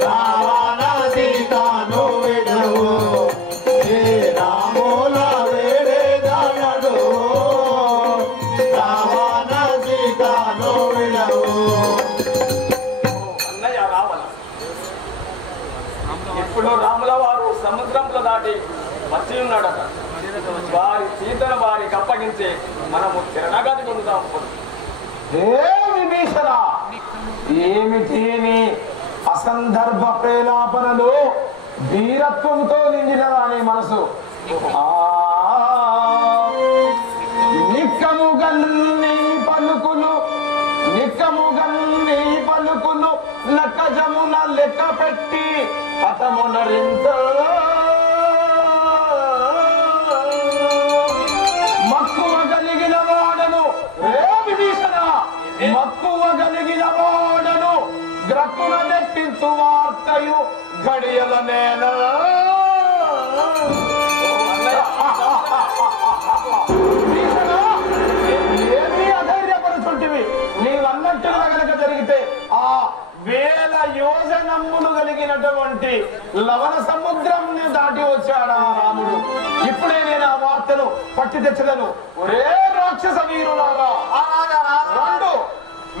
రావణ సీతాను విడవు రామో దాటి వచ్చి ఉన్నాడట. వారి సీతను వారికి అప్పగించి మనము శరణాగతి పొందుతాం. ఏమిటి నీ అసందర్భ ప్రేలాపనలు? వీరత్వంతో నిండినదా నీ మనసు? నిక్కముగన్ని పలుకులు లక్కజమున లెక్క పెట్టి హతమునరింత మక్కువ కలిగిన వాడను మక్కువ కలిగిన వాడను గ్రక్కున తెప్పించు వార్తయు గడియల నేల ఏమీ అధైర్యపరుచుంటివి. నీవన్నట్టుగా కనుక జరిగితే ఆ 1000 యోజనములు కలిగినటువంటి లవణ సముద్రం దాటి వచ్చాడా రాముడు. ఇప్పుడే నేను ఆ వార్తను పట్టి తెచ్చలను. ఒరే రాక్షస వీరులారా, రెండు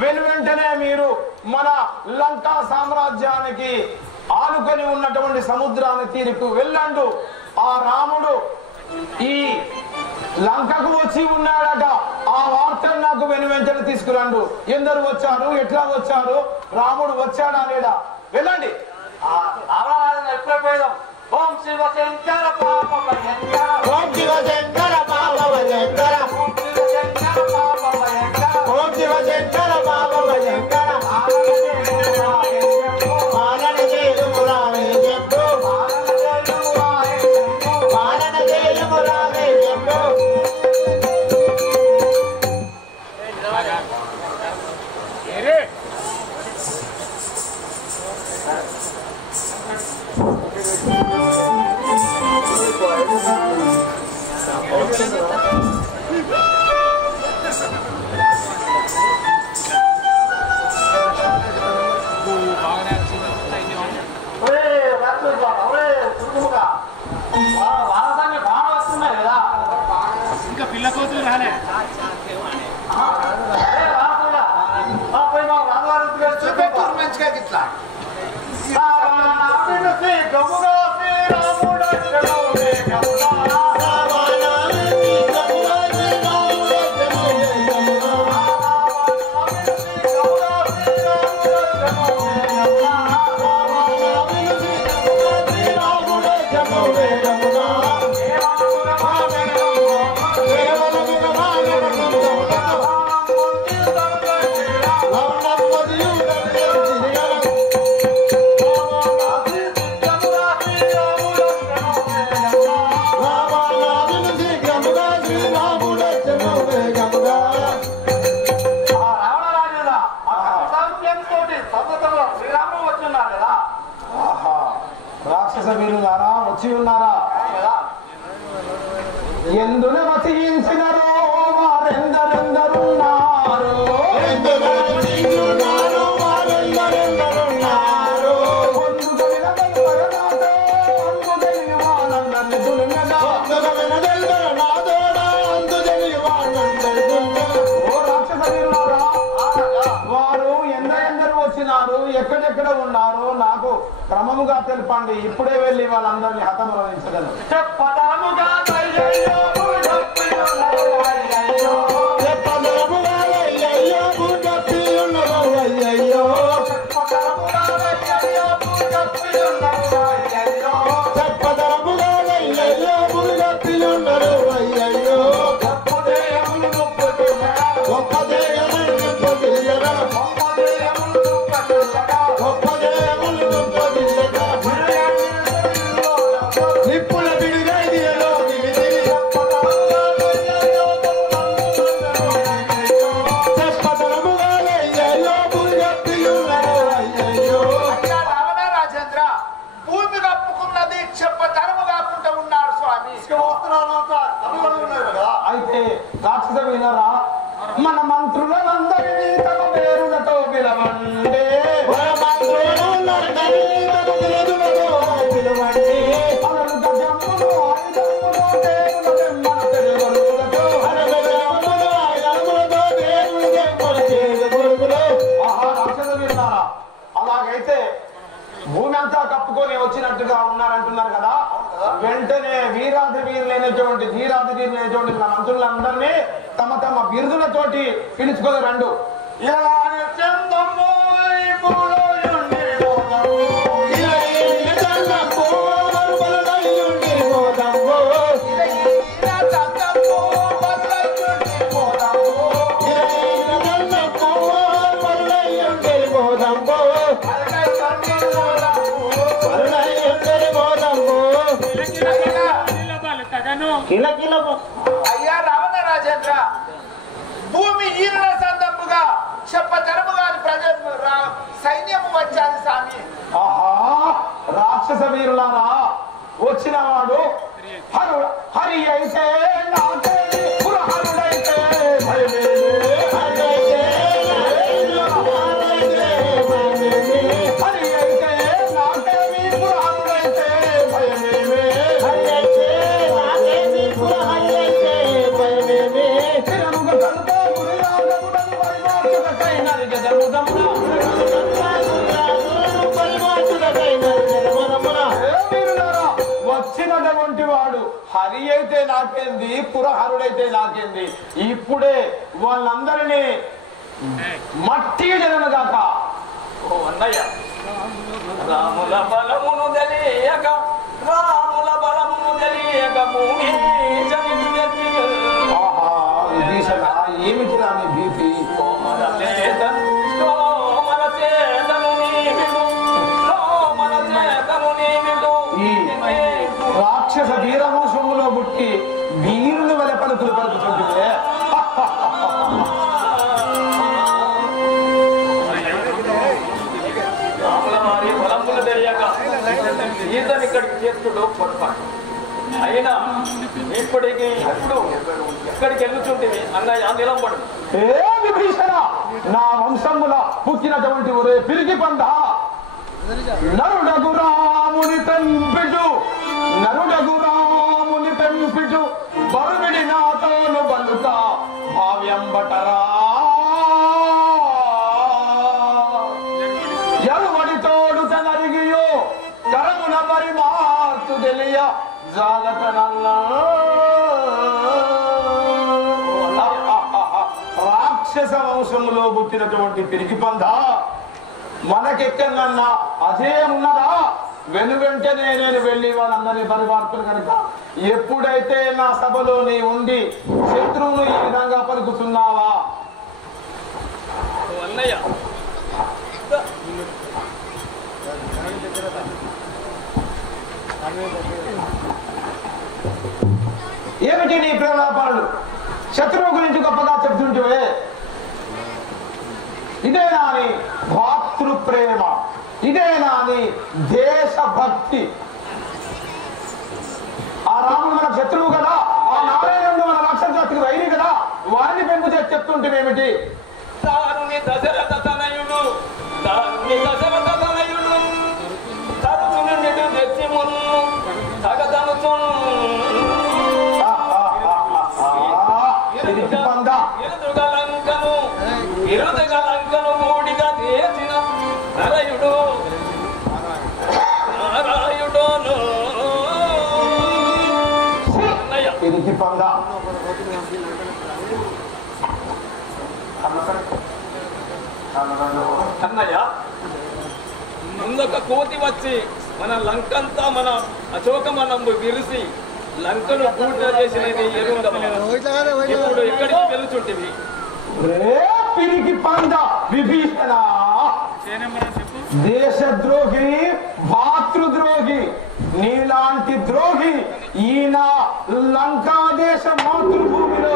వెంటనే మీరు మన లంకా సామ్రాజ్యానికి ఆనుకొని ఉన్నటువంటి సముద్రాన్ని తీరుకు వెళ్ళండు. ఆ రాముడు ఈ లంకకు వచ్చి ఉన్నాడట. ఆ వార్తను నాకు వెంటనే తీసుకురండు. ఎందరు వచ్చారు, ఎట్లా వచ్చారు, రాముడు వచ్చాడా లేడా? వెళ్ళండి. ఎప్పుడు పోయిదాం. ఓం శివశంకర పాప భయంకర, ఓం శివశంకర పాప భయంకర, ఓం శివశంకర పాప భయంకర, ఓం శివశంకర పాప భయంకర. పాలన చేయుమురావే చెప్పు, పాలన చేయుమురావే చెప్పు. ఇంకా పిల్ల కోతులు రాలే. మంచిగా గిట్లా రాక్షస వీరులారా వచ్చి ఉన్నారా? ఎందున వసించినరో వారెందరెందరున్నారు, వారు ఎందరెందరు వచ్చినారు, ఎక్కడెక్కడ ఉన్నారు నాకు క్రమముగా తెలపండి. ఇప్పుడే వెళ్ళి వాళ్ళందరినీ హతమరించగలను. అయితే రాక్షస వీరులారా, మన మంత్రులందరినీ తమ పేరులతో పిలవండి. అలాగైతే భూమి అంతా కప్పుకొని వచ్చినట్టుగా ఉన్నారంటున్నారు కదా. వెంటనే వీరాది వీరులైనటువంటి ధీరాది వీరులైనటువంటి మన మంత్రులందరినీ తమ తమ బిరుదులతోటి పిలుచుకొని రండు. అయ్యా రావణ రాజేంద్ర, భూమి ఈరణ సందర్భంగా చెప్పతరముగా సైన్యము వచ్చాది స్వామి. ఆహా, రాక్షస వీరులారా, వచ్చిన వాడు హరి అయితే నాకే పురహరుడైతే భయమే. హరి అయితే నాకే పురహరుడైతే భయమే. వచ్చినటువంటి వాడు హరి అయితే నాకేంది, పురహరుడైతే నాకేంది. ఇప్పుడే వాళ్ళందరినీ మట్టి జనగాక. ఓ అన్నయ్య, రాముల బలమును తెలియక భూమి ఆహా, విభీషణ ఏమిటి రాని భీతి? రాక్షస వీరవంశములో పుట్టి వీరుని వలె పలుకులు పలుకుతుంటే రాములవారి బలములు తెలియక సీతని ఇక్కడికి చేస్తుడు పొరపాటు. అయినా ఇప్పటికి ఎక్కడికి వెళ్ళుచుంటివి అన్నయ్య నిలంబడు. ఏ విభీషణ, నా వంశముల పుట్టినటువంటి ఒరే పిరిగి పంద, నరుడగు రాముని తెంపిటు బరువిడి నాతోను బలుక భావ్యంబటరా. ఎరువడి తోడు తనరిగియో కరమున మరి మార్చు తెలియ జాలతనల్లా. రాక్షస వంశములో పుట్టినటువంటి పిరికి పంద, మనకెక్కడన్నా అదే ఉన్నదా? వెనువెంటనే నేను వెళ్ళి వాళ్ళందరినీ పరివార్తలు కనుక ఎప్పుడైతే నా సభలో నీ ఉండి శత్రువును ఈ విధంగా పలుకుతున్నావా? అన్నయ్య, ఏమిటి నీ ప్రేలాపాలు? శత్రువు గురించి గొప్పగా చెప్తుంటే ఇదే నాని భాతృప్రేమ, ఇదే నాని దేశభక్తి. ఆ రాముడు మన శత్రువు కదా, ఆ నారాయణుడు మన రాక్షసుడికి వైరి కదా, వారిని పెంపు చేసి చెప్తుంటేమేమిటి? దారుని దశరథ తనయుడు తరచుని నిడు తెచ్చి మున్ను ఇరుదగలంకను మూడిగా చేసిన నరయుడు నారాయుడోను. అన్నయ్య, ముందొక కోతి వచ్చి మన లంకంతా మన అశోకమనంబు విరిసి లంకను పూట చేసినది ఎరుందమ్మ. ఇప్పుడు ఎక్కడికి వెళ్తుంటివి? పిరికి పంద విభీషణ, దేశద్రోహి, భాతృద్రోహి, నీలాంటి ద్రోహి ఈయన లంకాదేశ మాతృభూమిలో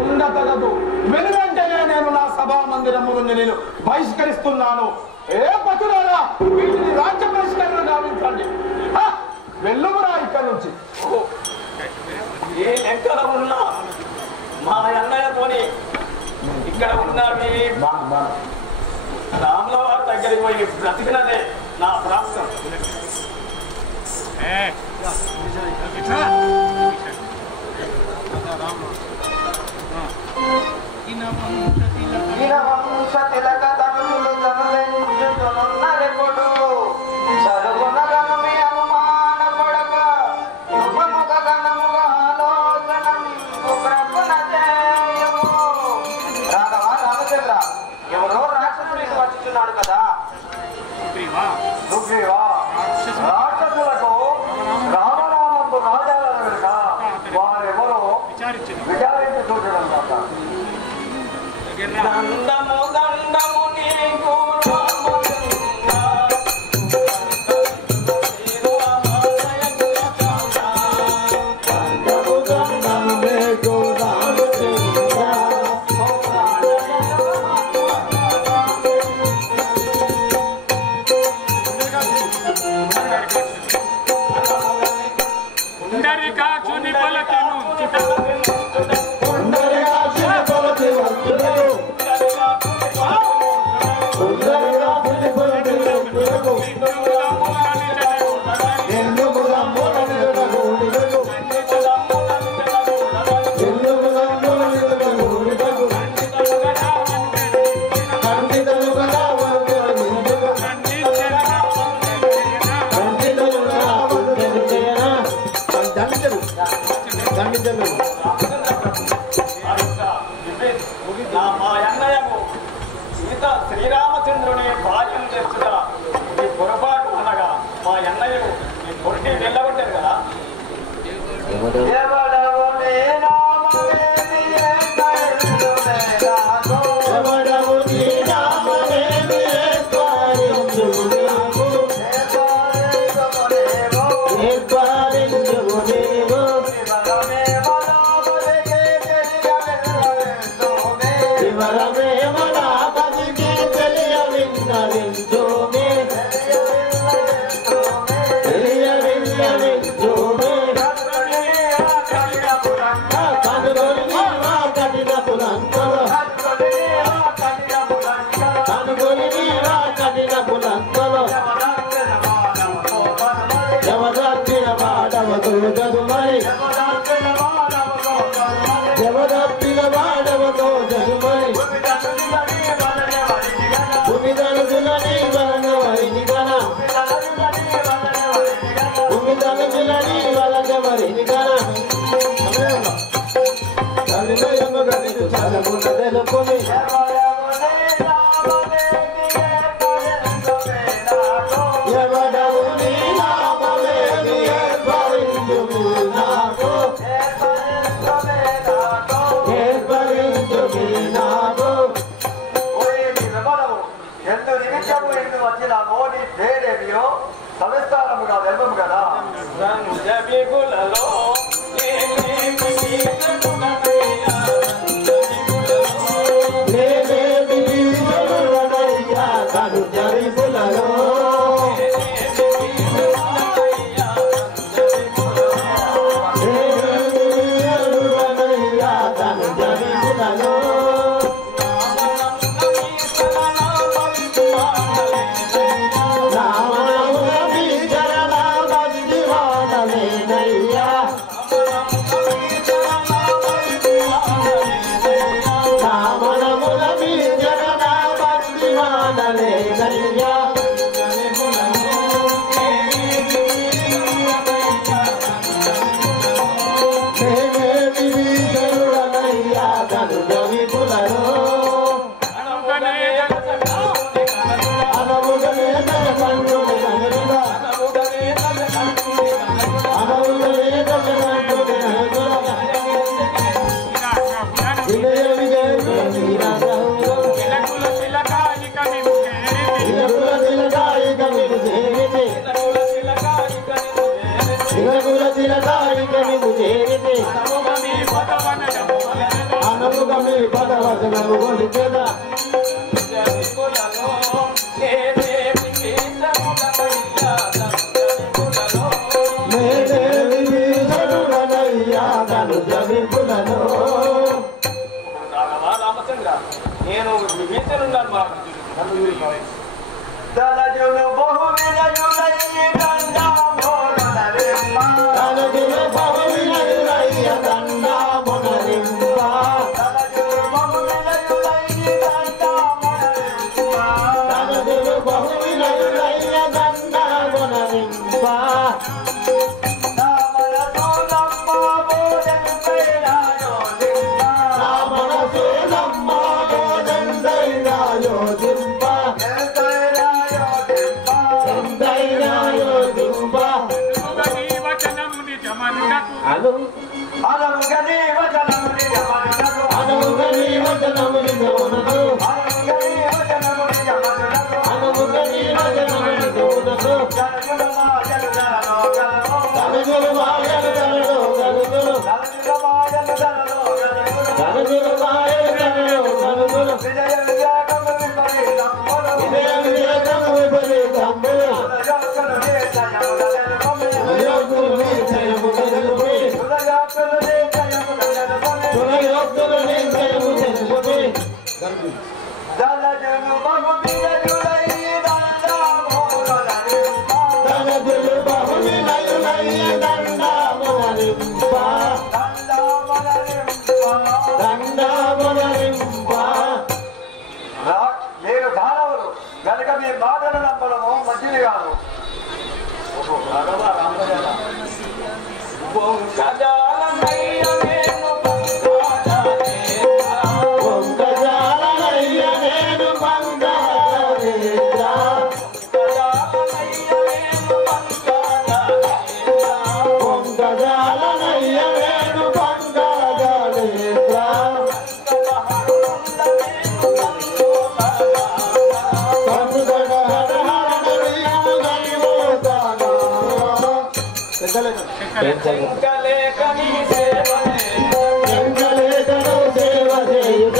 ఉండతగదు. వెనువెంటనే నేను నా సభా మందిరము నుండి నేను బహిష్కరిస్తున్నాను. ఏ పతులారా, వీటిని రాజ్య బహిష్కరణ గావించండి. వెళ్ళుమురా ఇక్కడి నుంచి. ఏ లెక్కల ఉన్నా మా అన్నయ్యతోని ఇక్కడ ఉన్నవి రాముల వారి దగ్గరికి పోయి బ్రతికినదే నా ప్రాప్తం. సరుగుణ విచారించి చూడడం తాత. దండము దండము నీకు శ్రీరామచంద్రుని భార్యను తెచ్చుగా ఈ పొరపాటు అనగా మా అన్నయ్యకు ఈ పొట్టి వెళ్ళగొట్టారు కదా. సవిస్తారముగా వెల్వము కదా. రామచంద్ర, నేను విభీషణున్నాను మా Bye. అనుగని వచనముని యమనునకు అనుగని వచనముని యమనునకు అనుగని వచనముని యమనునకు అనుగని వచనముని యమనునకు జనజుల మాయలు ధరలో గలవు జనజుల మాయలు ధరలో గలవు జనజుల మాయలు ధరలో గలవు జనజుల మాయలు ధరలో గలవు విజయ విజయకము విపరీతములు విజయ విజయకము విపరీతములు సురయోగులు నిశ్చయముగా తెలుపమి సురయోగులు నిశ్చయముగా తెలుపమి సురయోగులు నిశ్చయముగా తెలుపమి సురయోగులు నిశ్చయముగా తెలుపమి జలజను బహు విజయులై దండమోదరింప జలజను బహు విజయులై దండమోదరింప దండమోదరింప మీరు దానవులు కనుక మీ మాటలు నమ్మడము మంచిది కాదు శంకలేఖని సేవనే శంకలేఖను సేవ చేయుట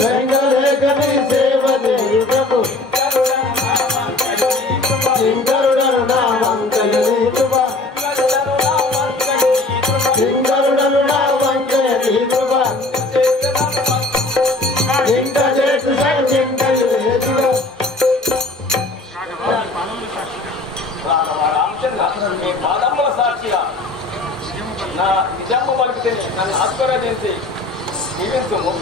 శంకలేఖని సేవ చేయుటకు శంకరుడను నామంకలు నీతువ శంకరుడను నామంకలు నీతువ ఇంక చేతు శంకరు హేతువ రామచంద్ర మీ పాదముల సాక్షిగా నా నిజమ్మ పలికితే నన్ను ఆస్పర్యదించి జీవించుము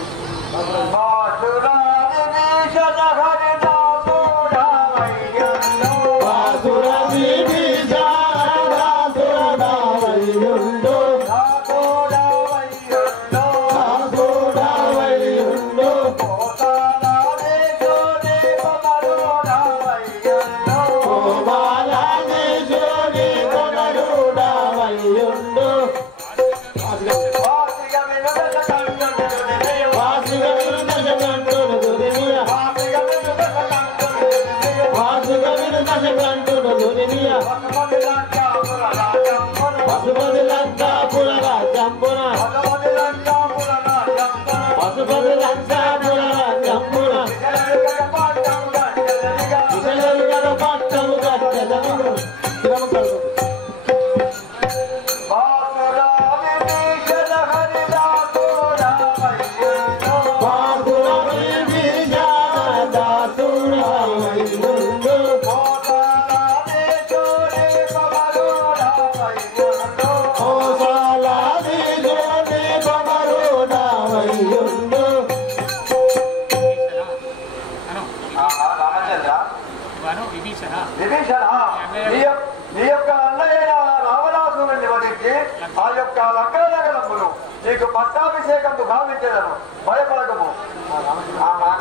నీ యొక్క అన్నయ్య రావణాసురుణ్ణి వధించి ఆ యొక్క లగ్ననగరమును నీకు పట్టాభిషేకంతో భావించదను భయపడకము.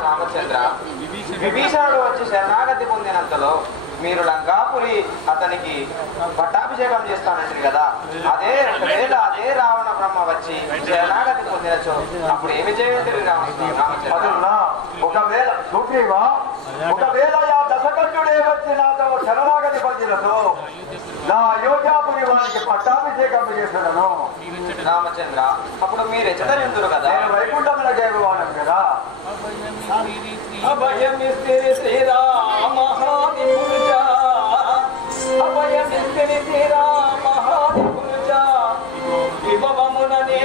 రామచంద్ర విభీషణుడు వచ్చి శరణాగతి పొందినంతలో మీరు లంకాపురి అతనికి పట్టాభిషేకం చేస్తానంటారు కదా, అదే ఒకవేళ అదే రావణ బ్రహ్మ వచ్చి శరణాగతి పొందినచో అప్పుడు ఏమి చేయండి రామచంద్ర? ఒకవేళ సుగ్రీవా, ఒకవేళ ఆ దశకంఠుడే వచ్చి నాతో శరణాగతి పొందినతో నా అయోధ్యాపురి వారికి పట్టాభిషేకం చేస్తున్నాను రామచంద్ర. అప్పుడు మీరు ఎచ్చదరిందురు కదా, నేను వైకుంఠముల జయవానం కదా. అభయమిస్తి శ్రీరామ అభయమిస్తి శ్రీరామ విభవముననే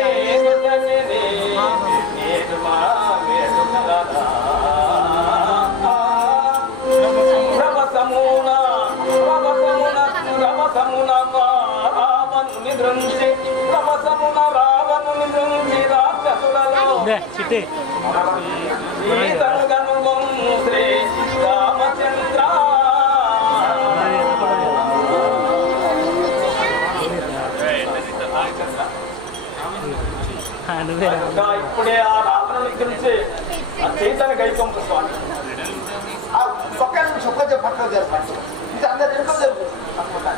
చిట్టే శ్రీ రామచంద్ర ఇప్పుడే ఆ రావణుని గురించి ఆ చైతన్య గైకొంపు స్వామి ఒక్క నిమిషం కొంచెం పక్కన జరపండి. ఇది అందరు ఎందుకు జరుగుతుంది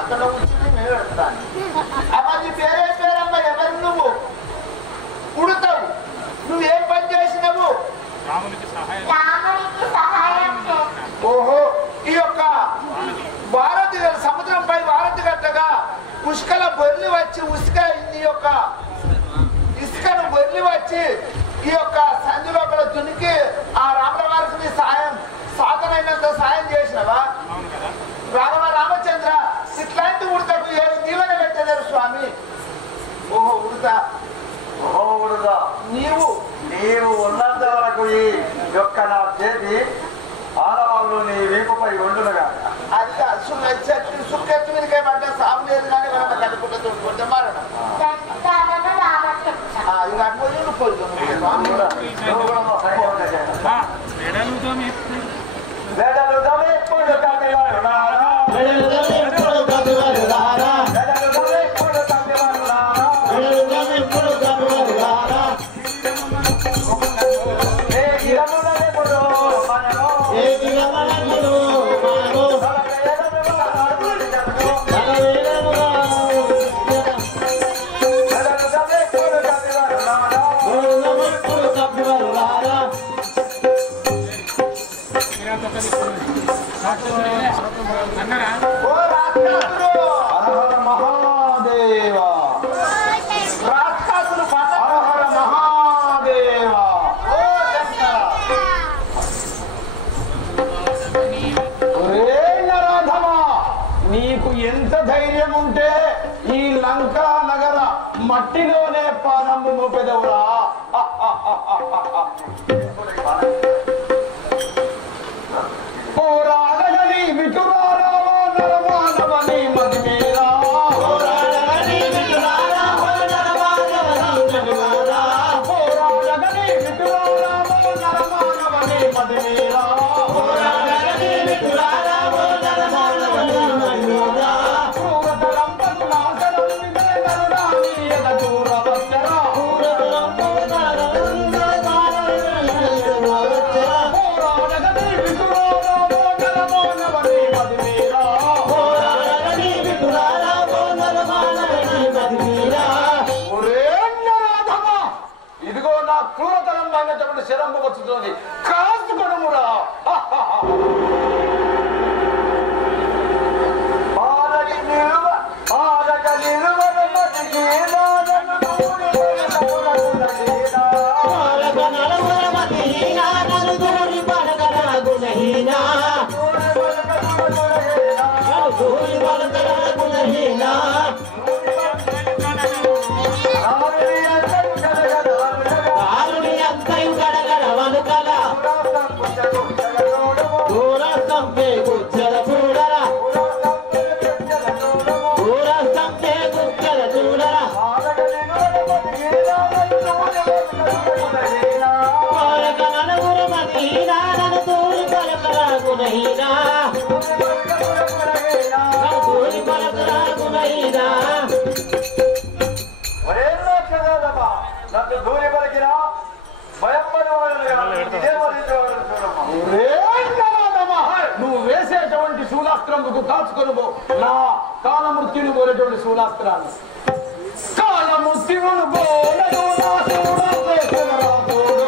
అక్కడ కూర్చుని మేము పెడతాను. అమ్మ నీ పేరేం పేరమ్మా? ఎవరు నువ్వు? పుడతావు. నువ్వేం పని చేసినావు? ఓహో, ఈ యొక్క భారతి సముద్రంపై భారతి గట్టగా పుష్కల బొర్లి వచ్చి నీ యొక్క ఇసుకను బొర్లి వచ్చి ఈ యొక్క సంధి లోపల దునికి ఆ రాముల వారికి సాధనైనంత సాయం చేసినవా? రామచంద్ర, ఇట్లాంటి ఉడతకు ఏమి దీవెన పెట్టలేరు స్వామి. ఓహో ఉడత, నీవు ఉన్నంత వరకు ఈ యొక్క నా చేతి ఆడవాళ్ళు నీ వీపుపై వండునగా. అది సుక్కెత్తు మీదకే పడ్డ సాగు లేదు కానీ మనం కట్టుకుంటే కొంచెం మారడం ఇది అటుపోయి నువ్వు నీకు ఎంత ధైర్యం ఉంటే ఈ లంకా నగర మట్టిలోనే పాదము మోపెదవురా? పోరాడగని విటురారావో నరమానవని మది మీరా, పోరాడగని విటురారావో నరమానవని మది మీరా, ఇదిగో నా క్రూరతనం అయినటువంటి శరంభు వచ్చుతోంది, కాచుకొనుమురా. నిలువ చూడండి శూలాస్త్రాన్ని. కాలముత్యుడు బోలెడు నా శూలమేసరాతోడు,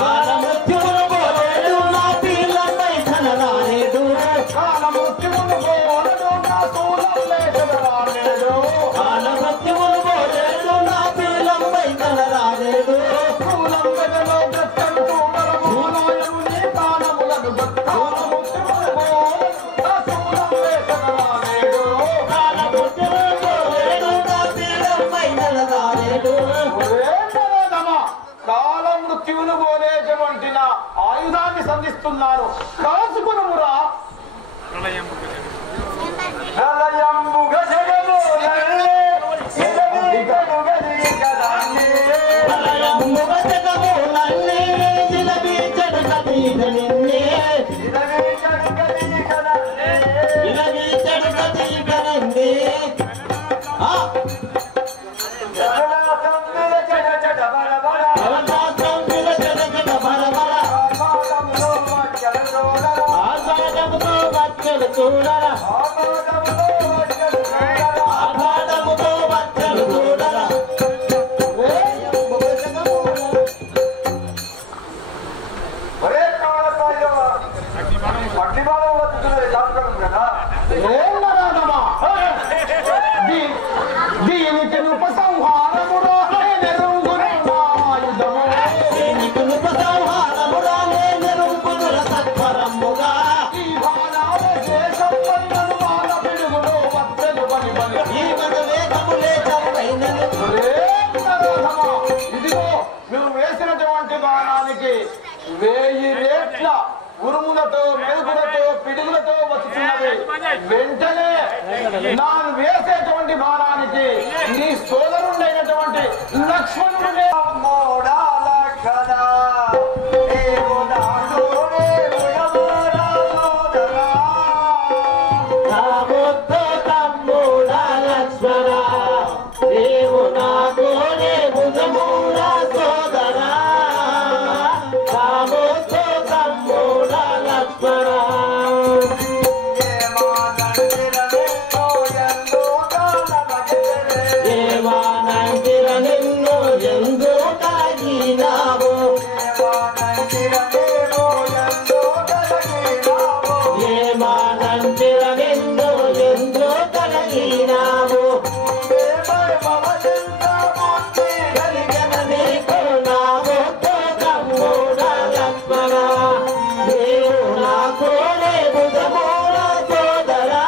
కాలముత్యుడు బోలెడు నా పీలపై ధనరానేడు, కాలముత్యుడు బోలెడు నా శూలమేసరానేడు, కాలముత్యుడు బోలెడు నా పీలపై ధనరానేడు, శూలం వెదలో బ్రతకడు చూడరము నాయము నీ ప్రాణములను బట్టు, కాలముత్యుడు బోలెడు నా శూలమేసరానేడు, కాలముత్యుడు బోలెడు నా పీలపై ధనరానేడు. కాల మృత్యువును పోలేటువంటి నా ఆయుధాన్ని సంధిస్తున్నాను, కాచుకునుమురా. ప్రళయంబుగ జగమోలే ఇదమీకడు గదికదాన్ని, ప్రళయంబుగ జగమోలన్నీ జిలబీచెడు కదీగనిన్నే, ఇదమీకడు గదికదాన్ని, జిలబీచెడు కదీగనిన్నే. జగదాసంబిల జగ జగ బరబర, అవకాశం విలజడ జగ బరబర, ఆకాశంలో మధ్యల చూడర, ఆషాఢముతో వచ్చెడు చూడర, ఆకాశంలో మధ్యల చూడర, ఆషాఢముతో వచ్చెడు చూడర. ఒరే కాళకాయ అగ్నిబాణం వస్తున్నది జాతకం కదా, ఏందరాదమా? దీనికి ఉపసంహారమురా నెరుంగునే నా ఆయుధము, దీనికి ఉపసంహారమురాలే నెరుంగునుల సత్వరముగా, ఈ బాణాల దేశం పైనను బాణ పిడుగులో వత్తెలు బలి బలి. ఈ మన వేగములే చంపైనను. ఏందరాదమా? ఇదిగో నువ్వు వేసినటువంటి బాణానికి 1000 రేట్ల ఉరుములతో మెరుగులతో పిడుగులతో వచ్చుతున్నది. వెంటనే నాను వేసేటువంటి బాణానికి నీ సోదరుడైనటువంటి లక్ష్మణుడే మోడాల కదా నీవు నాడు నీవు యమోరా సోదరా, రామోత్తో తమ్ముడ లక్ష్మణ, నీవు నాకు నీవు తమ్ముడ సోదరా. రామోత్తో తమ్ముడ లక్ష్మణ, ఏమానందిర నిన్ను ఎంతో కాగినావు, ఏమానందిర నిన్ను ఎంతో కలిగినావు. నీకు రామోత్తో తమ్ముడ లక్ష్మణ, నీవు నాకు నీవు తమ్ముడ సోదరా.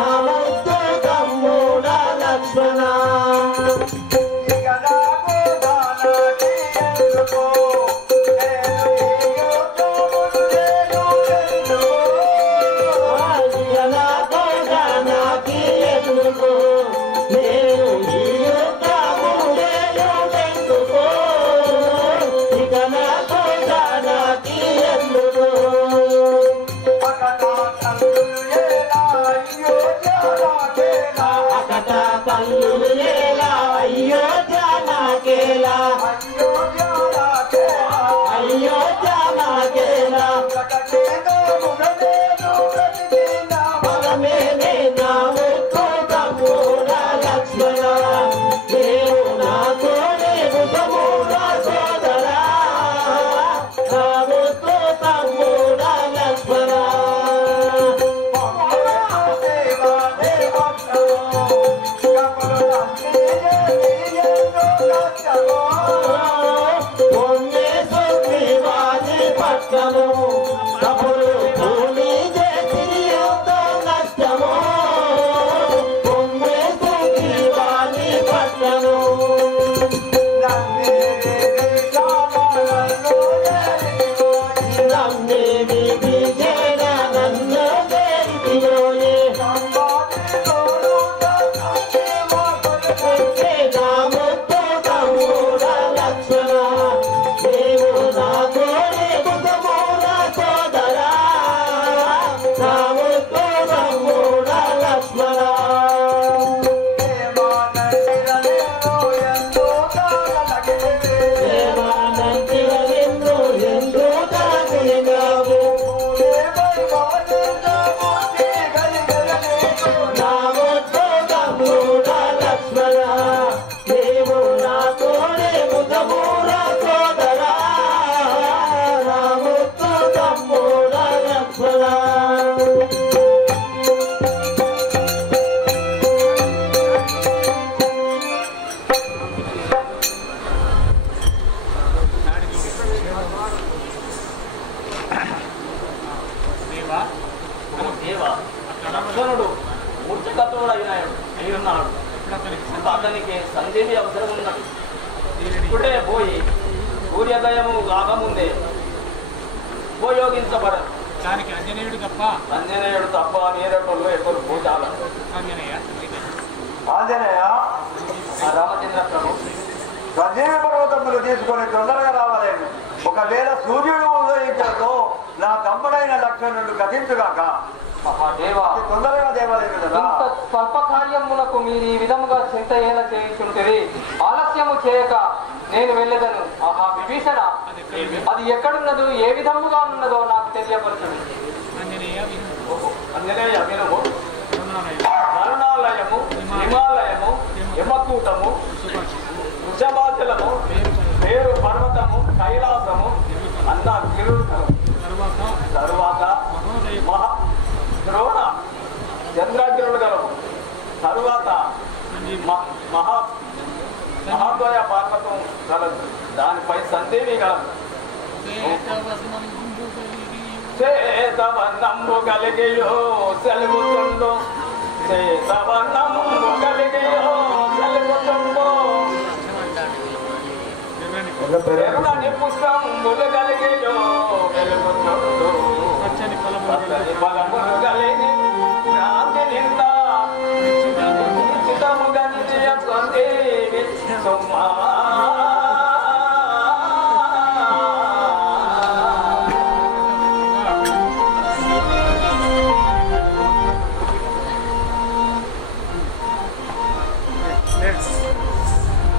రామోత్తో తమ్ముడ లక్ష్మణ, Come on, ఉన్నాడు. అతనికి సందేహి అవసరం ఉన్నది. ఇప్పుడే పోయి సూర్యోదయము కాకముందే ఉపయోగించబడదు. దానికి ఆంజనేయుడు తప్ప వేరేటోళ్ళు ఎవరు పోతారు. ఆంజనేయ రామచంద్ర ప్రభు సంజీవి పర్వతములు తీసుకొని తొందరగా రావాలని. ఒకవేళ సూర్యుడు ఉదయించడంతో నా తమ్ముడైన లక్ష్మణుడు గతించుగాక. మహాదేవా, తొందరగా దేవాలయం కదా. ఇంత స్వల్ప కార్యములకు మీరు ఈ విధముగా చింత ఎలా చేయించుంటుంది. ఆలస్యము చేయక నేను వెళ్ళదను. ఆహా విభీషణ, అది ఎక్కడున్నదో ఏ విధముగా ఉన్నదో నాకు తెలియపరచదు. ఆంజనేయ వినుము. వరుణాలయము, హిమాలయము, యమకూటము, వృషభాచలము, పేరు పర్వతము, కైలాసము అన్న గిరుడు తరువాత ద్రోణ చంద్రాగ్రుడు గలవు. తరువాత మహాద్వయ పర్వతం గలదు. దానిపై సందేవి గలదు. చేతవన్నంబు కలిగియో సెలవుతుందో, చేతవన్నంబు కలిగియో సెలవుతుందో, ఎరునని పుష్పములు కలిగియో వెలుగుతుందో, పచ్చని ఫలములు కలిగి క్రాంతి నింద నిశ్చితముగా నిజయొంది సుమా.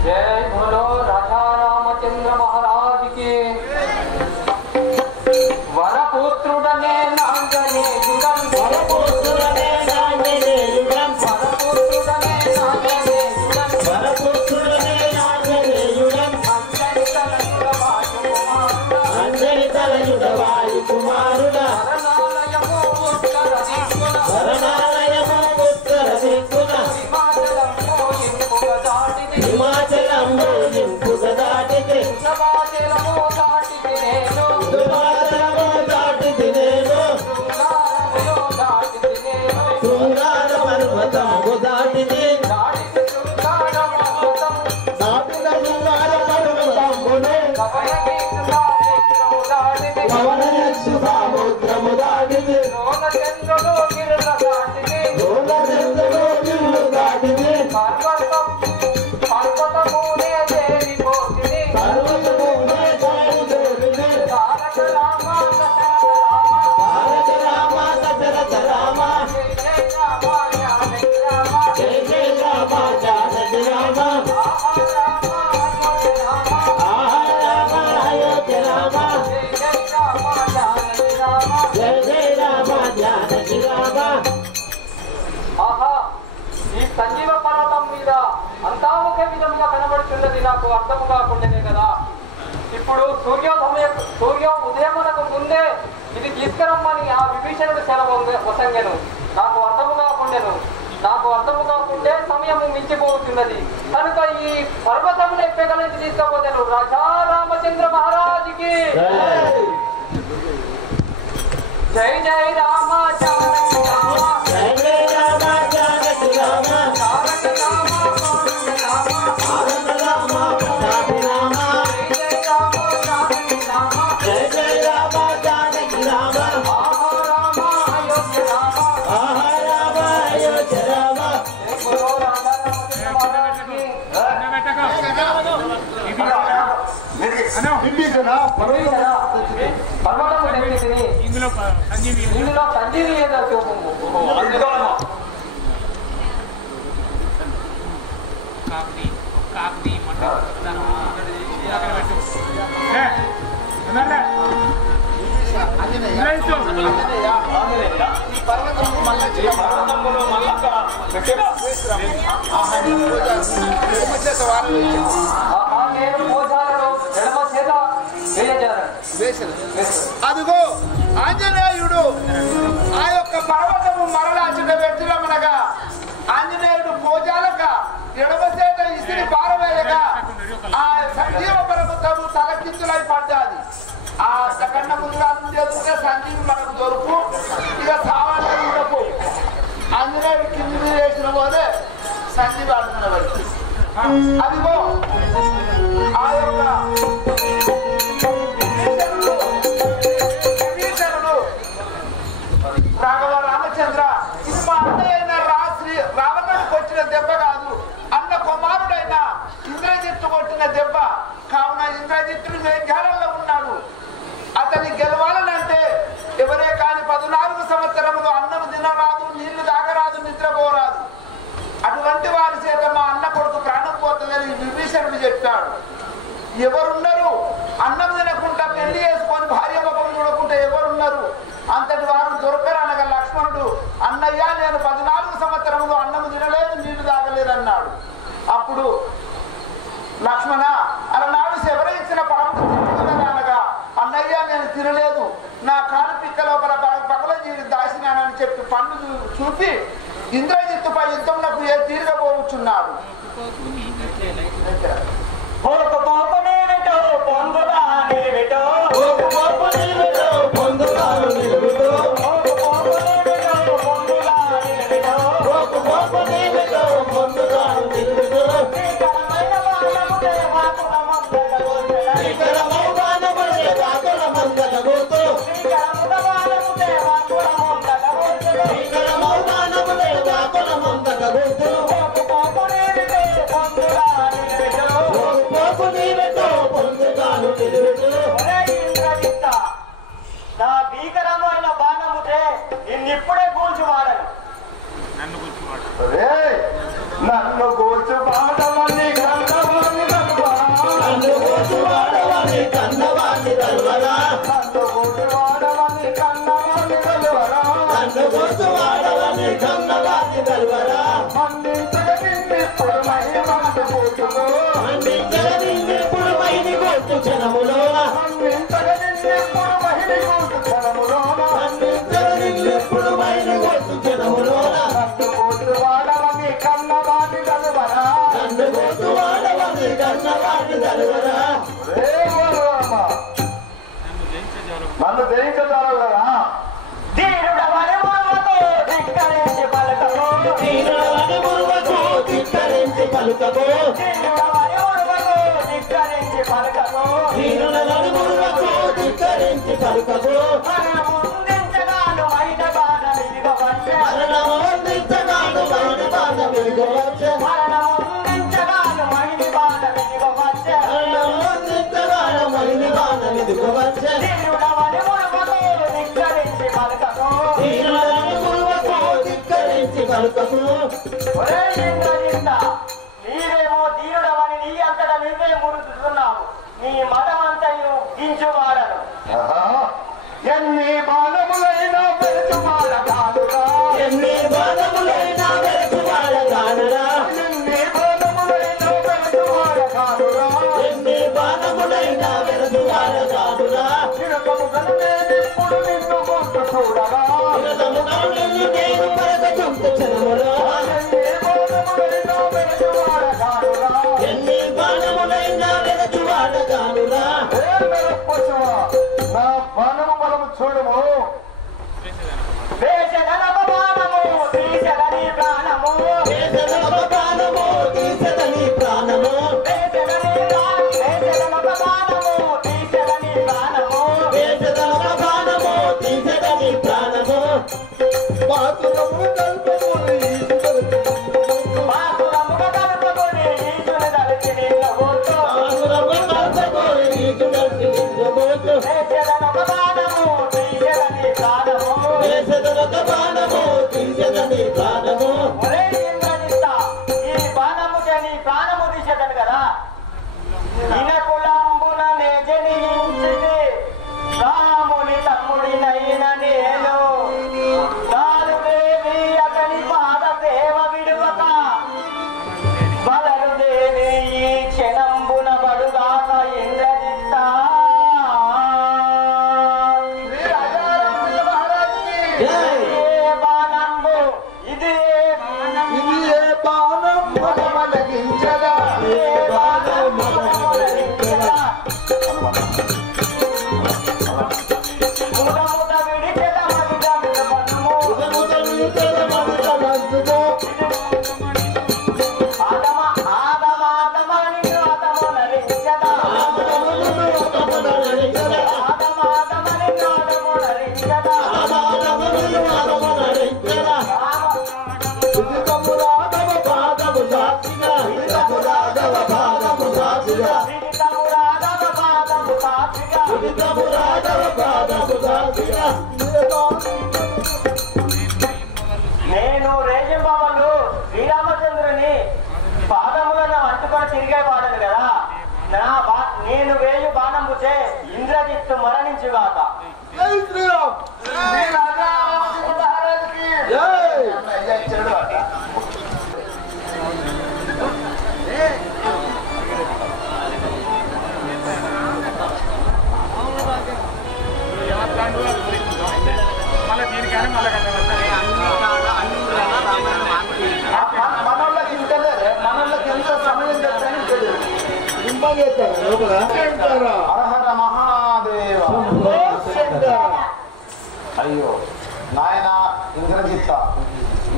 जय बोलो राजा रामचंद्र महाराज की। वरपुत्रुडने नांगने युगम, వరపుత్రుడనే నాంజనేయుడం, वरपुत्रुडने नांगने युगम, వరపుత్రుడనే నాంజనేయుడం, अंजनी तलयुग అంజని తలయుడవాయి కుమారుడా, वरनालयमो उत्तर दिక్కున, వరణాలయము ఉత్తర దిక్కున, హిమాచలమో ఇంపుగ దాటిది, హిమాచలంలో ఇంపుగ దాటితే, వృషభాచలమో దాటిది నేను, దుర్వాసనము దాటితి నేను, శృంగారములో దాటిది నేను, శృంగార పర్వతము దాటితే, దాటిది శృంగార పర్వతము, దాటిన శృంగార పర్వతమునే, పవనయక్షు సముద్రము దాటితే, లోనచంద్రుడు గిరుల దాటిది, దోలచంద్రుడు ఇల్లు దాటితే, పర్వతమునే చేరిపోతుంది. పర్వతమునే దాటితే, తారక రామ తారక రామ దశరథ రామ, జయ జయ రామ జానకి రామ, జయ జయ రామ జానకి రామ, ఆహా రామ అయోధ్య రామ, ఆహా రామ అయోధ్య రామ, జయ జయ రామ జానకి రామ. జయ జయ రామ జానకి రామ. ఆహా, ఈ సంజీవ పర్వతం మీద అంతా ఒకే విధంగా కనబడుతున్నది నాకు అర్థము కాకుండానే కదా. ఇప్పుడు సూర్యం ఉదయమునకు ముందే ఇది తీసుకురమ్మని ఆ విభీషణుడు సెలవు వసంగను. నాకు అర్థము కాకుండే సమయము మించిపోతున్నది కనుక ఈ పర్వతమును ఎక్కగలిసి తీసుకపోతాను. రాజా రామచంద్ర మహారాజుకి జై జై రామ జానకి రామ, జయ జయ రామ జానకి రామ, తారక రామ పవన రామ, తారక రామ ప్రతాపి రామ, జై జై రామ జానకి రామ, జయ జయ రామ జానకి రామ, ఆహా రామ అయోధ్య రామ, ఆహా రామ అయోధ్య రామ. జై గురు రాజా రామచంద్ర మహారాజుకి. విభీషణ పర్వతము తెప్పించి ఇందులో సంజీవి ఇందులో సంజీవి ఏదో చూపము. కాకి మటన్ అక్కడ పెట్టు. ఈ పర్వతం మళ్ళీ పర్వతములో మల్లక్క పెట్టినా ఆహా నేను మోసాలను ఎడమ చేత వేయజాలను. అదిగో ఆంజనేయుడు ఆ యొక్క పర్వతము మరలా చిన్నబెట్టినమనగా ఆంజనేయుడు భోజాలక ఎడమసేట ఇసిరి పారవేయగా ఆ సంజీవ పర్వతము తలకిందులై పడ్డాది. ఆ కన్న ముందు చేసుకుంటే సంజీవి మనకు దొరుకు ఇక సామాన్యులకు ఆంజనేయుడు కింది వేసిన పోతే సంధి వాడుతున్న వరకు అదిగో ఆ యొక్క విభీషణుడు రాఘవ రామచంద్ర ఇది మా అన్నయ్య రావణుడికి వచ్చిన దెబ్బ కాదు, అన్న కుమారుడైన ఇంద్రజిత్తు కొట్టిన దెబ్బ. కావున ఇంద్రజిత్తుడు మేఘాలలో ఉన్నాడు. అతన్ని గెలవాలనంటే ఎవరే కాని 14 సంవత్సరములు అన్నం తినరాదు, నీళ్లు తాగరాదు, నిద్రపోరాదు. అటువంటి వారి చేత మా అన్న కొడుకు ప్రాణం పోతుందని విభీషణుడు చెప్పాడు. ఎవరున్నారు అన్నం తినకుండా పెళ్లి చేసుకొని భార్య ముఖం చూడకుండా ఎవరున్నారు? అంతటి వారు దొరకరు అనగా లక్ష్మణుడు, అన్నయ్య నేను 14 సంవత్సరములు అన్నం తినలేదు, నీళ్లు తాగలేదు అన్నాడు. అప్పుడు లక్ష్మణ అలనాడు శబరి ఇచ్చిన పరమకు అనగా అన్నయ్య నేను తినలేదు, నా కాలు పిక్క లోపల పగల జీవి దాసినానని చెప్పి పన్ను చూపి ఇంద్రజిత్తుపై యుద్ధంలో తీరగబోచున్నాడు. నా భీకరమైన బాణముతే నిన్నిప్పుడే కూల్చి వాడను. నన్ను కూర్చు నన్ను కూర్చు పాడవని కన్నవాణి కలవరా, నన్ను కూల్చి వాడవని కన్నవాణి కలవరా, నన్ను కూర్చు వాడవని కన్నవాణి కలవరా, నన్ను కూల్చి వాడవని కన్నవాణి కలవరా. మన్నించగా నిన్నిప్పుడు మహిమందు కూర్చును, మన్నించగా నిన్నిప్పుడు మైని కూర్చు క్షణములోన, మన్నించగా నిన్నిప్పుడు మహిని కూర్చు క్షణములోన, మన్నించగా నిన్నిప్పుడు మైని కూర్చు క్షణములోన. నన్ను కూర్చు వాడవని కన్నవాణి కలవరా, నన్ను కూల్చి వాడవని కన్నవాణి కలవరా. నన్ను జయించగలవు కదా. ధీరుడవని మురువతో ధిక్కరించి పలుకము, ధీరుడవని మురువతో ధిక్కరించి పలుకము, ధీరుడవని మురువతో ధిక్కరించి పలుకము, ధీరుడవని మురువతో ధిక్కరించి పలుకము. మరణముందించగాను మైట బాణ విడిగవచ్చే, మరణముందించగాను మైట బాణ విడిగవచ్చే, మరణముందించగాను మైని బాణ విడిగవచ్చే, మరణముందించగాను మైని బాణ విడిగవచ్చే. ధీరుడవని మురువతో ధిక్కరించి పలుకము, ధీరుడవని మురువతో ధిక్కరించి పలుకము. ఒరేయ్ ఇంద్రజిత్త, నీవేమో ధీరుడవని నీ అంతటా నువ్వే మురుస్తున్నావు. నీ మదమంతయు గించువాడను. ఎన్ని బాణములైనా పెరుచువాడగానురా, ఎన్ని బాణములైనా వెలుచువాడగానురా, ఎన్ని బాణములైనా పెరుచువాడగానురా, ఎన్ని బాణములైనా వెలుచువాడగానురా. చిరకము గనునేనిప్పుడు నిన్ను ముందు చూడగా, చిరతమునను నిన్ను నేను పరగచుంటు క్షణములో, ఎన్ని బాణములైనా పెరుచువాడగానురా, ఎన్ని బాణములైనా వెలుచువాడగానురా. ఏ మెరపశువా, నా బాణము బలము చూడము, వేషదనప బాణము తీసెదని ప్రాణము, వేషదనప బాణము తీసెదని ప్రాణము, వేషదనప బాణము తీసెదని ప్రాణము, వేషదనప బాణము తీసెదని ప్రాణము. పాతురము కల్పములు పాతురముగ కలుపుకొని ఈదును దలిచి నిన్నబోతు, పాతురముగ కలుపుకొని ఈదును దలిచి నిన్నబోతు. వేషదనప బాణము తీసెదని ప్రాణము, వేషదనప బాణము సాక్షిగా విదితము రాఘవ పాదము సాక్షిగా విదితము రాఘవ పాదము సాక్షిగా విదితము రాఘవ పాదము సాక్షిగా నేను రేజంబాబు శ్రీరామచంద్రుని పాదములను అంటుకొని తిరిగేవాడను కదా నేను వేయు బాణముతే ఇంద్రజిత్తు మరణించుగాక. మళ్ళీ దీనికైనా మళ్ళీ మనోళ్ళకి ఎంత సమయం చెప్తాను హరహర మహాదేవ. అయ్యో నాయన ఇంద్రజిత్త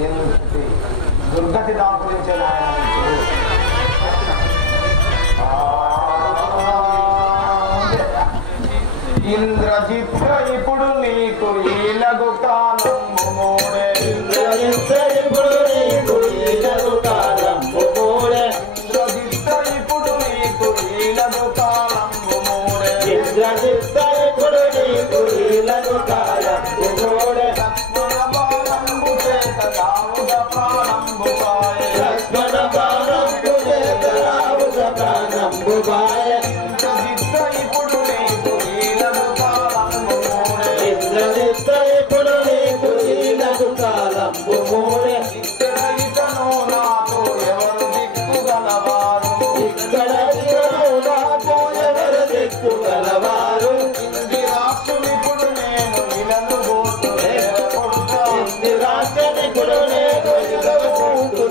ఎందుకు దుర్గతి దాపురించే నాయన ఇంద్రజిత్ ఇప్పుడు నీకు ఈలగు కాలము మోడే ఇంద్రజిత్ ఇప్పుడు నీకు ఈలగు కాలము మోడే ఇంద్రజిత్ ఇప్పుడు నీకు ఈలగు కాలము మోడే ఇంద్రజిత్ ఇప్పుడు నీకు ఈలగు కాలము మోడే లక్ష్మణ బాణంబు చేత రావుగ ప్రాణంబు బాయే లక్ష్మణ బాణంబు చేత రావుగ ప్రాణంబు బాయే ఇంద్రజిత్ ఇప్పుడు నీకు ఈలగు కాలము మోడే ఇంద్రజిత్ ఇప్పుడు నీకు ఈలగు కాలము మోడే ఇక్కడ ఇతను నాకు ఎవరు దిక్కు గలవారు ఇక్కడ ఇతను నాకు ఎవరు దిక్కు గలవారు ఇంది రాష్ట్రం ఇప్పుడు నేను ఇలను పోతు కొడుక ఇంది రాష్ట్రం ఇప్పుడు నేను ఇలను పోతు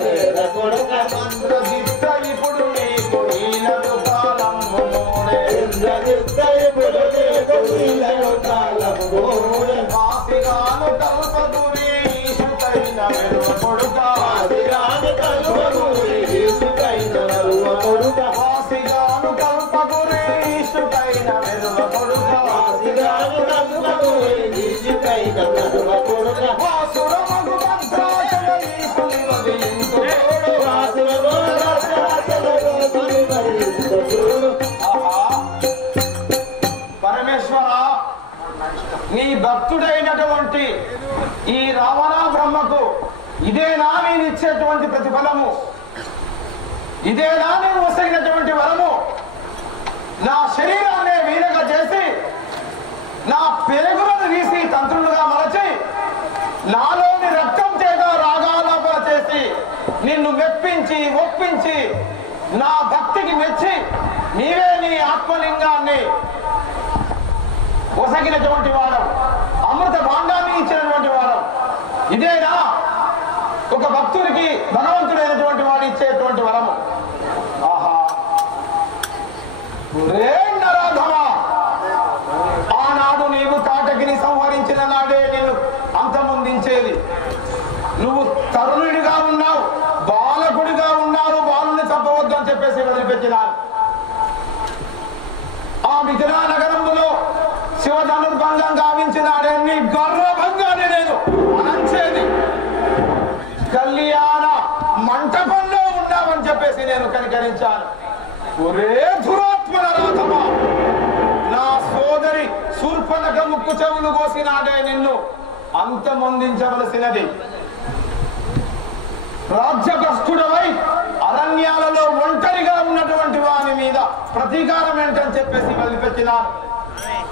కొడుక ఇంద్రజిత్ ఇప్పుడు నీకు ఈలగు కాలము మోడే ఇంద్రజిత్ ఇప్పుడు నీకు ఈలగు కాలము మోడే వాసిగాను కల్పగురి ఈశుకైన వెలువ కొడుక వాసిగాను కల్పగురి ఈశుకైన వెలువ కొడుక వాసిగాను కల్పగురి ఈశుకైన వెలువ కొడుక వాసిగాను కల్పగురి ఈశుకైన వెలువ కొడుక వాసురమగు భద్రాచల ఈశుని వదిలించు తోడు వాసురమగు భద్రాచల ఈశుని వదిలించు తోడు. పరమేశ్వర నీ భక్తుడైనటువంటి ఈ రావణ బ్రహ్మకు ఇదేనా నేను ఇచ్చేటువంటి ప్రతిఫలము, ఇదేనా నేను వసగినటువంటి వరము? నా శరీరాన్ని వీరగా చేసి నా పేగులను తీసి తంత్రులుగా మలచి నాలోని రక్తం చేత రాగాలాపన చేసి నిన్ను మెప్పించి ఒప్పించి నా భక్తికి మెచ్చి నీవే నీ ఆత్మలింగాన్ని ఒసగినటువంటి వాడు, అమృత భాండాన్ని ఇచ్చినటువంటి వాడు. ఇదేనా ఒక భక్తుడికి ధనవంతుడైనటువంటి వాడు ఇచ్చేటువంటి వరము? ఆహా నరాధమా, ఆనాడు నీవు తాటకిని సంహరించిన నాడే నేను అంతమొందించేది. నువ్వు తరుణుడిగా ఉన్నావు, బాలకుడిగా ఉన్నావు, బాలుని చంపవద్దు అని చెప్పేసి వదిలిపెట్టినాను. ఆ మిథిలా నగరంలో శివధనుర్భంగం గావించినాడే నీ గర్వభంగాన్ని నేను అనంచేది. కళ్యాణ మంటపంలో ఉన్నావని చెప్పేసి నేను కనికరించాను. ఒరే దురాత్మ నరాధమా, నా సోదరి శూర్పణఖ ముక్కు చెవులు కోసినాడే నిన్ను అంతమొందించవలసినది. రాజ్యభ్రష్టుడవై అరణ్యాలలో ఒంటరిగా ఉన్నటువంటి వాని మీద ప్రతీకారం ఏంటని చెప్పేసి వదిలిపెట్టినాను.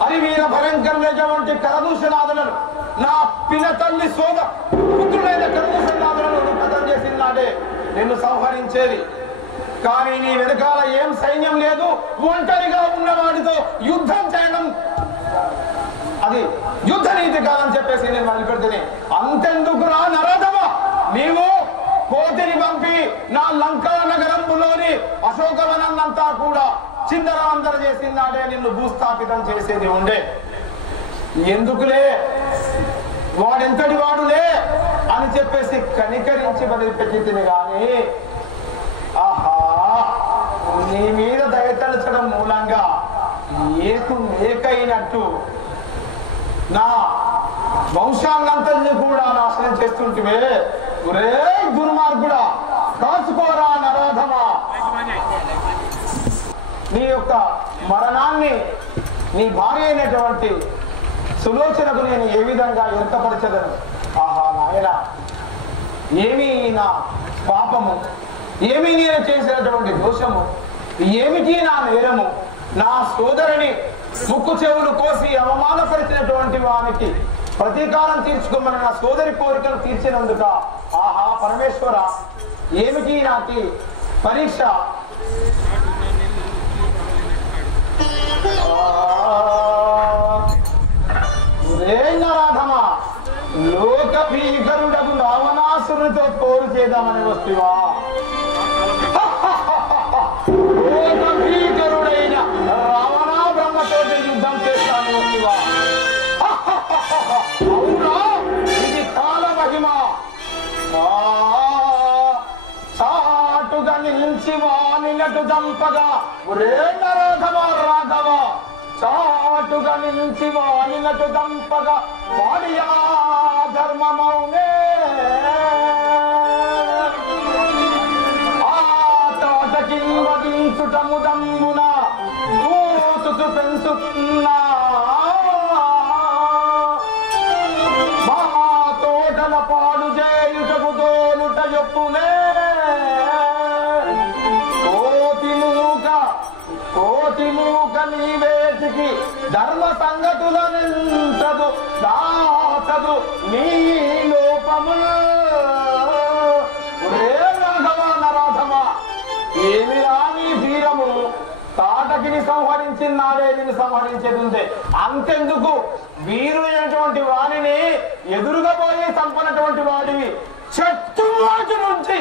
హరివీర భయంకరమైనటువంటి కరదూషణాదులను నా పిన తల్లి సోద పుత్రుడైన కరదూషణాదులను నిపతం చేసిన నాడే నిన్ను సంహరించేది. కానీ నీ వెనకాల ఏం సైన్యం లేదు, ఒంటరిగా ఉన్నవాడితో యుద్ధం చేయడం అది యుద్ధ నీతి కాదని చెప్పేసి నేను వదిలిపెడితే అంతెందుకురా నరదమా, నీవు కోతిని పంపి నా లంకా నగరంలోని అశోకవనంతా కూడా చిందరవందర చేసిందాడే నిన్ను భూస్థాపితం చేసేది ఉండే. ఎందుకులే, వాడెంతటి వాడులే అని చెప్పేసి కనికరించి వదిలిపెట్టింది. కానీ ఆహా, నీ మీద దయతలచడం మూలంగా ఏకు మేకైనట్టు నా వంశాన్నంతల్ని కూడా నాశనం చేస్తుంటే ఒరే దుర్మార్గుడా, కాసుకోరా నరా నీ యొక్క మరణాన్ని నీ భార్య అయినటువంటి సులోచనకు నేను ఏ విధంగా వ్యక్తపరచదను. ఆహా నాయన, ఏమి నా పాపము, ఏమి నేను చేసినటువంటి దోషము, ఏమిటి నా నేరము? నా సోదరుని ముక్కు చెవులు కోసి అవమానపరిచినటువంటి వానికి ప్రతీకారం తీర్చుకోమని నా సోదరి కోరికలు తీర్చినందుక ఆహా పరమేశ్వర, ఏమిటి నాకి పరీక్ష? రాధమా, లోక భీకరుడకు రావణాసురునితో పోరు చేద్దామని వస్తువా? లోక భీకరుడైన రావణ బ్రహ్మతో యుద్ధం చేస్తాను వస్తువా? అవునా, ఇది కాల మహిమ. చాటుగా నిలిచి వానినటు దంపగా రాఘవ రాఘవ, చాటుగా నిలిచి వానినటు దంపగా వాడియా ధర్మమౌనే. ఆ తోటకి వదించుటము దమ్మున కూతుచు పెంచుతున్నా తోటల పాడు చేయుటకు దోలుట ఎప్పునే. కోటి మూక నీ వేటికి ధర్మ సంగతులనించదు దాచదు నీ లోపము. రాఘవ ఏమి రాని ధీరము, తాటకిని సంహరించిన నాడే నిన్ను సంహరించేది ఉందే. అంతెందుకు, వీరులైనటువంటి వారిని ఎదురుగా పోయి చంపనటువంటి వాడివి, చెట్టు వాటి నుంచి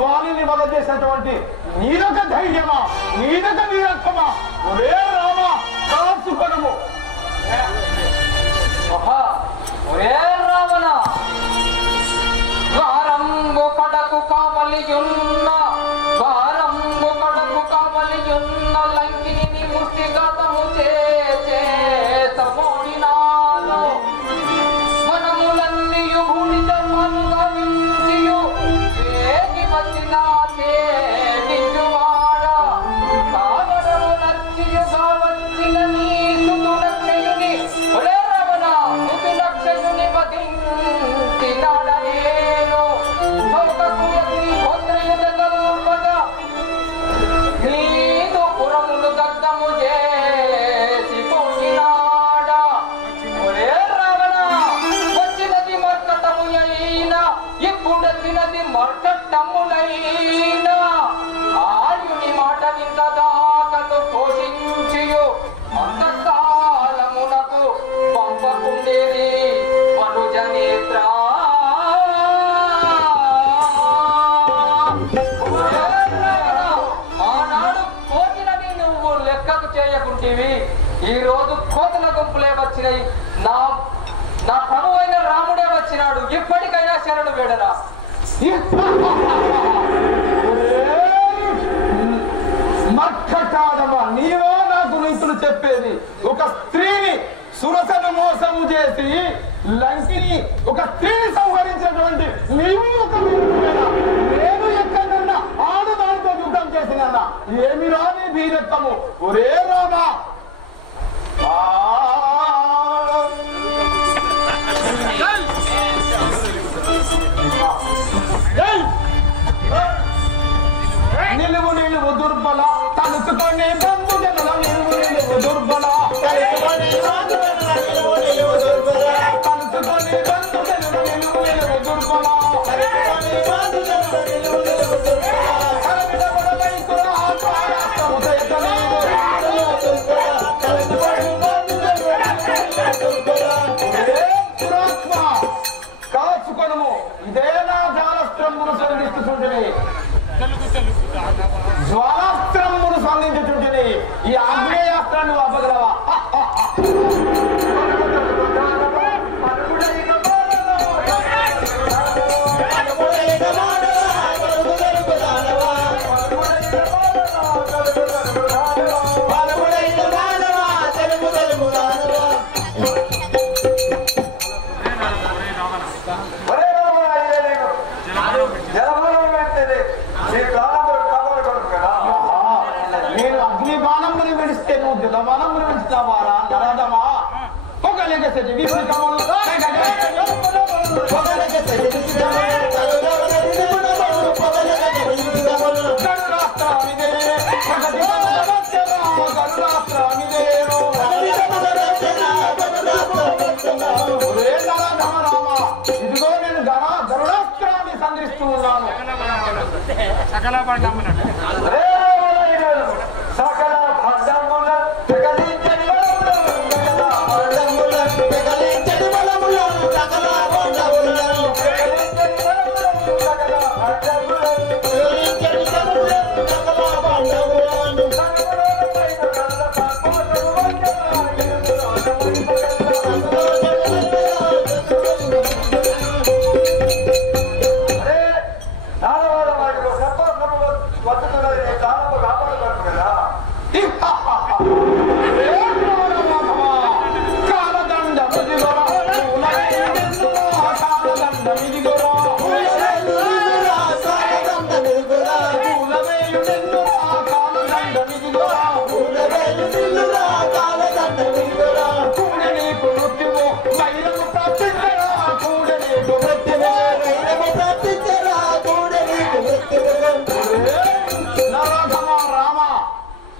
వారిని వద చేసినటువంటి నీరక ధైర్యమా, నీరక వీరత్వమా? ఒరే రామ, కాచుకొనుము. ఒరే రావణ, వారంబు కడకు కావలియున్న, వారంబు కడకు కావలియున్న లంకిని ముష్టిగతము చేసే సమోడినాను. మనములన్నీయు భూమితముగా వించియు వేగి వచ్చిన చేవాడ కావడము నచ్చియుగా వచ్చిన నీ సుతులక్షయుని. ఒరే రావణ, సుతులక్షయుని వధించినాడ నేను. సౌకకు ఎత్తి గోత్రయుధ కల్పగా నీదు పురములు దగ్ధము చేసి పోయినాడ. ఒరే రావణ, వచ్చినది మర్కటము అయినా, ఇప్పుడొచ్చినది మర్కటములైనా. ఆయుని మాట వింత దాకను పోషించియు అంతకాలమునకు పంపకుండేది మనుజనేత్ర. ఆనాడు కోతినని నువ్వు లెక్కకు చేయకుంటేవి, ఈ రోజు కోతుల గుంపులే వచ్చినాయి. నా నా ప్రభు అయిన రాముడే వచ్చినాడు. ఇప్పటికైనా శరణు వేడరా. మక్కటాడమా, నీవో నాకు నీతులు చెప్పేది? ఒక స్త్రీని సురసను మోసము చేసి లంకిని ఒక స్త్రీని సంహరించినటువంటి నీవు ఒక వీరుడివేనా? నేను ఎక్కడన్నా ఆడదానితో యుద్ధం చేసినా? ఏమి రాని వీరత్వము? ఒరే రామా, నిలువు నిలువు దుర్బల తలుచుకొని బంధు జనుల, నిలువు నిలువు దుర్బల తలుచుకొని బంధు జనుల, నిలువు నిలువు దుర్బల తలుచుకొని బంధు జనుల, నిలువు నిలువు దుర్బల తలుచుకొని బంధు జనుల, నిలువు నిలువు దుర్బల కరమిడబడ వైకుల ఆత్మయాత్రము చేతనీవు దుర్బల తలుచుకొని బంధు జనుల, నిలువు దుర్బల. పురాత్మ కాచుకొనుము, ఇదే నా జాలస్త్రమును సంధిస్తుంటివి, జ్వాలాస్త్రమును సంధించుతుంటివి. ఈ ఆగ్నేయాస్త్రాన్ని అవ్వగలవా? Bye. ఇదిగో నేను గరుడాస్త్రాన్ని సంధిస్తూ ఉన్నాను. సకల బండమున సకల భద్రముల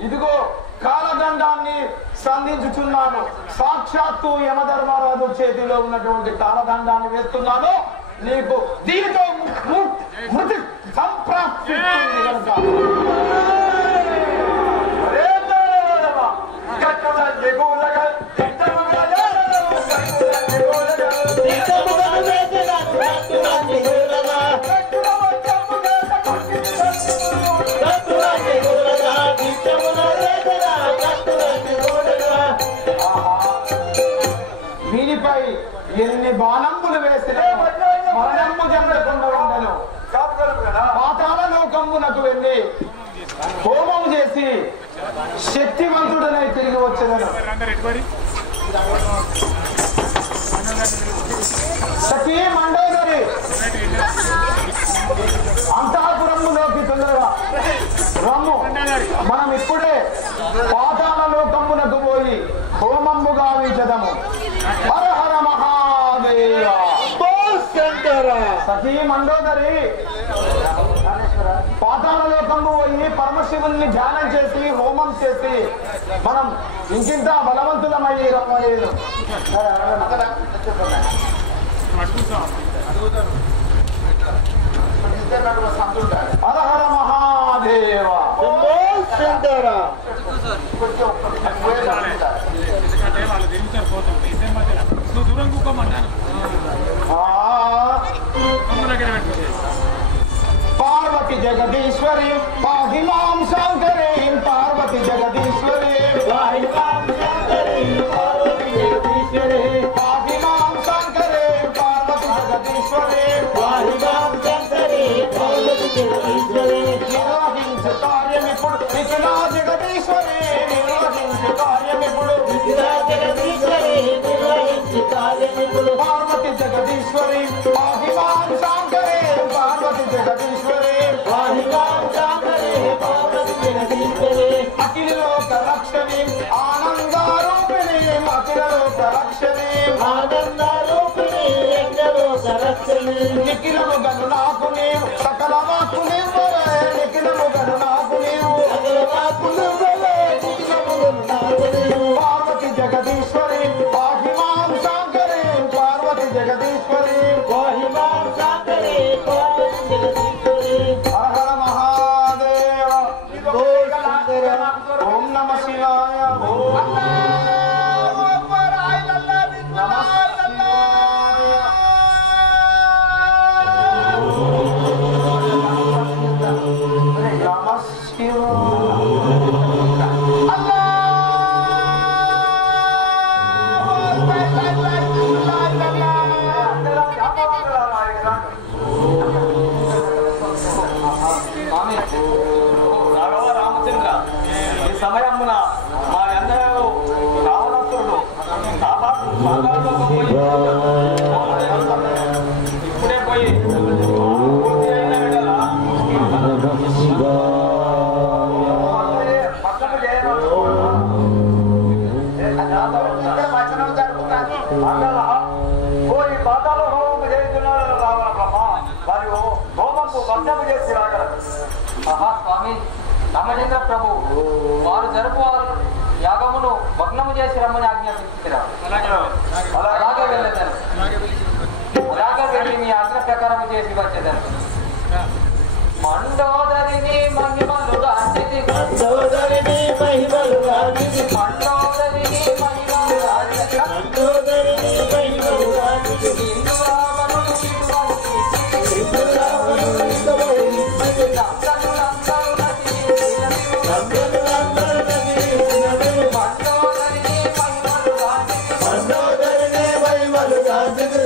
ఇదిగో కాలదండాన్ని సంధించుచున్నాను. సాక్షాత్తు యమధర్మరాజు చేతిలో ఉన్నటువంటి కాలదండాన్ని వేస్తున్నాను. నీకు దీనితో మృతి సంప్రాప్తి కనుక వీరిపై ఎన్ని బాణంబులు వేసిన మరణము చెందకుండా ఉండను. పాతాళ లోకమునకు వెళ్ళి హోమం చేసి శక్తివంతుడనై తిరిగి వచ్చేదను. సతీ మండోదరి అంతఃపురములోకి తొందరగా రమ్ము. మనం ఇప్పుడే పాతాళ లోకమునకు పోయి హోమము గావించదము. హర హర మహాదేవ. సతీ మండోదరి పాతాళ లోకము పోయి పరమశివుని ధ్యానం చేసి హోమం చేసి మనం ఇంకింత బలవంతులమయ్యి రమ్మలేదు. హర హర మహాదేవ. ఎందుకంటే వాళ్ళు దిగుతారు పోతాం ఇద్దరి మధ్యలో నువ్వు దూరం కూకోమంటాను దగ్గర పెట్టుకుంటే పార్వతి జగదీశ్వరి పాహి మాం శంకరే. పార్వతి జగదీశ్వరి పాహి మాం శంకరే. పార్వతి జగదీశ్వరి పాహి మాం శంకరే. పార్వతి జగదీశ్వరి పాహి మాం శంకరే. పార్వతి జగదీశ్వరి నిర్వహించే కార్యమిప్పుడు నిఖిలా జగదీశ్వరి. నిర్వహించే కార్యమిప్పుడు నిఖిలా జగదీశ్వరి. నిర్వహించే కార్యమిప్పుడు పార్వతి జగదీశ్వరి పాహి మాం శంకరే. పార్వతి జగదీశ్వరి పాహి మాం శంకరే. పార్వతి జగదీశ్వరి అఖిల లోక రక్షణి ఆనందారూపిణి. అఖిల లోక రక్షణి ఆనందారూపిణి. లోక రక్షణి నిఖిలము గను నాకు నీవు సకల వాక్కు నివ్వవే. నిఖిలము గను నాకు నీవు సకల వాక్కు నివ్వవే. నిఖిలము గను నాకు నీవు. పార్వతి జగదీశ్వరి పాహి మాం శంకరే. పార్వతి జగదీశ్వరి పాహి మాం శంకరే. పార్వతి జగదీశ్వరి. హర హర మహాదేవ. ఓం నమ శివాయ. ఓం రామచంద్ర ఈ సమయమున మా అన్నయ్య రావణాసురుడు ఇప్పుడే పోయి పూర్తి అయిన విడలా వచనం జరుగుతాను. స్వామి రామచంద్ర ప్రభు వారు జరుపు యాగమును భగ్నము చేసి రమ్మని ఆజ్ఞాపించారు. అలాగే వెళ్ళేదాను. అలాగే వెళ్ళి మీ ఆజ్ఞ ప్రకారం చేసి వచ్చేదాను. మండోదరిని మహిమలు రాజిది మండోదరిని మహిమలు రాజిది మండోదరిని మహిమలు రాజిది మండోదరిని మహిమలు రాజిది హిందూ రావణుడు మండోదరిని మహిమలు రాజిది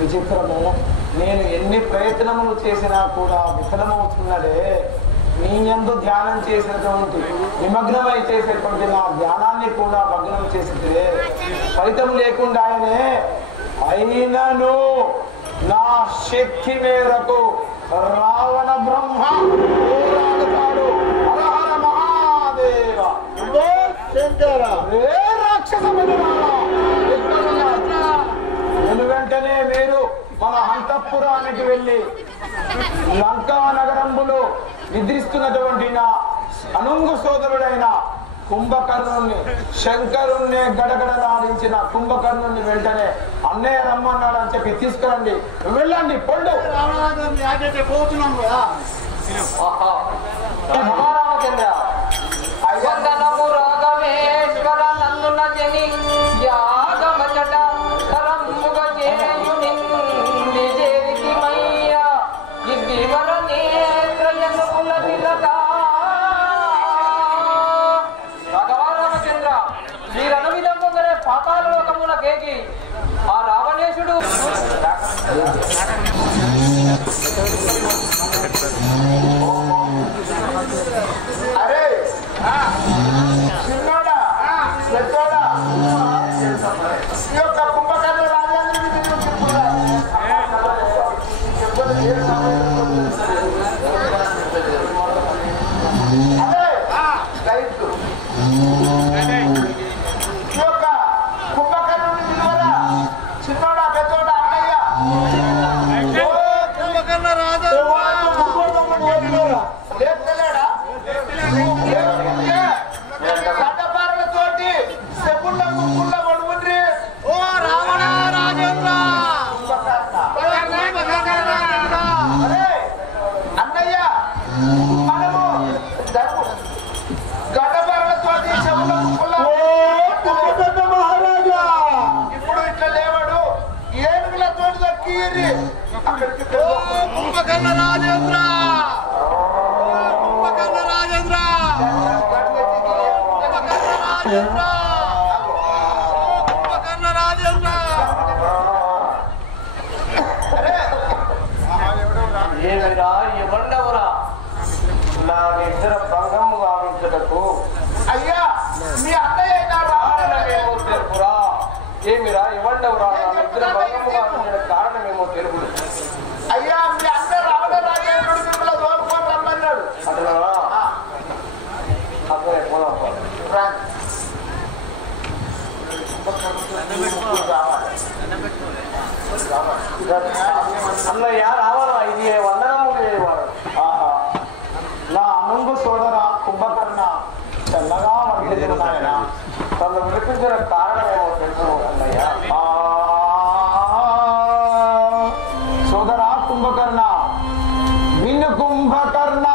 విచిత్రము. నేను ఎన్ని ప్రయత్నములు చేసినా కూడా విఫలమవుతున్నదే. నీ యందు ధ్యానం చేసినటువంటి నిమగ్నమై చేసేటువంటి నా ధ్యానాన్ని కూడా భగ్నం చేసితే ఫలితం లేకుండా ఆయనే అయినను నా శక్తి మేరకు రావణ బ్రహ్మ పోరాడుతాడు. హరహర మహాదేవ శంకర రాక్షస వెంటనే మీరు మన అంతఃపురానికి వెళ్ళి లంకా నగరంలో నిద్రిస్తున్నటువంటి నా అనుంగు సోదరుడైన కుంభకర్ణుని శంకరుణ్ణి గడగడలాడించిన కుంభకర్ణుని వెంటనే అన్నయ్య రమ్మన్నాడు అని చెప్పి తీసుకురండి. వెళ్ళండి పొండు పోతున్నాం కదా మహారామచంద్ర వందనము రాఘవేశ్వర నందున జని యాగమచట కరముగ చేయుని నిజేరికి మయ్య ఇది వర నేత్రయనుకుల తిలకా రాఘవారామచంద్ర మీరను విధముగానే పాతాళ లోకమున కేకి ఆ రావణేశుడు అరే చిన్నోడా పెద్దోడా ఈ యొక్క కుంభకర్ణ రాజేంద్రుడికి నేను చెప్పురా. అరే రైతు ఈ యొక్క కుంభకర్ణుని పిలువరా. చిన్నోడా పెద్దోడా అన్నయ్య కుంభకర్ణ రాజా లేపుతలేడా కట్టపారలతోటి చెప్పుల ముక్కుల పడుకుండ్రి. ఓ రావణ రాజేంద్ర అరే అన్నయ్య మనము గడ్డపారలతోటి చెప్పుల ముక్కుల మహారాజా ఇప్పుడు ఇట్లా లేవాడు ఏనుగులతోటి దక్కిరి అక్కడికి కుంభకర్ణ రాజేంద్ర కుంభకర్ణ రాజేంద్ర కుంభకర్ణ రాజేంద్ర ఏమిరా ఇవ్వండవురా కారణమేమో తెలుగుడు. అయ్యా మీ అన్న రావణ రాజేంద్రుడు మిమ్మల్ని దోలుకొని రమ్మన్నాడు. అట్లా అన్నయ్య రావాలా? ఇది వందనము చేయవాడు. నా అనుంగు సోదర కుంభకర్ణ చల్లగా వర్తించిన తను వినిపించిన కారణమేమో తెలుసు అన్నయ్య. సోదర కుంభకర్ణ విను కుంభకర్ణ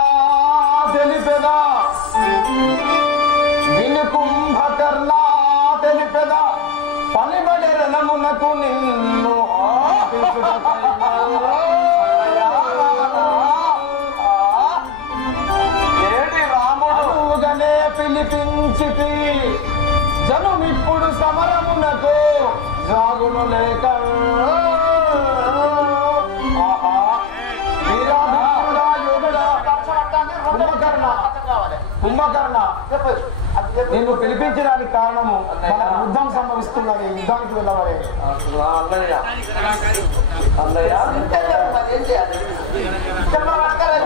తెలిపెదా, విను కుంభకర్ణ తెలిపెదా పనిబడి రణమునకు నిన్ను ఏడి రాముడుగానే పిలిపించితి జనుమిప్పుడు సమరమునకు జాగును లేక కుంభకర్ణ నిన్ను పిలిపించడానికి కారణము మనకు యుద్ధం సంభవిస్తున్నది, యుద్ధానికి వెళ్ళవలే.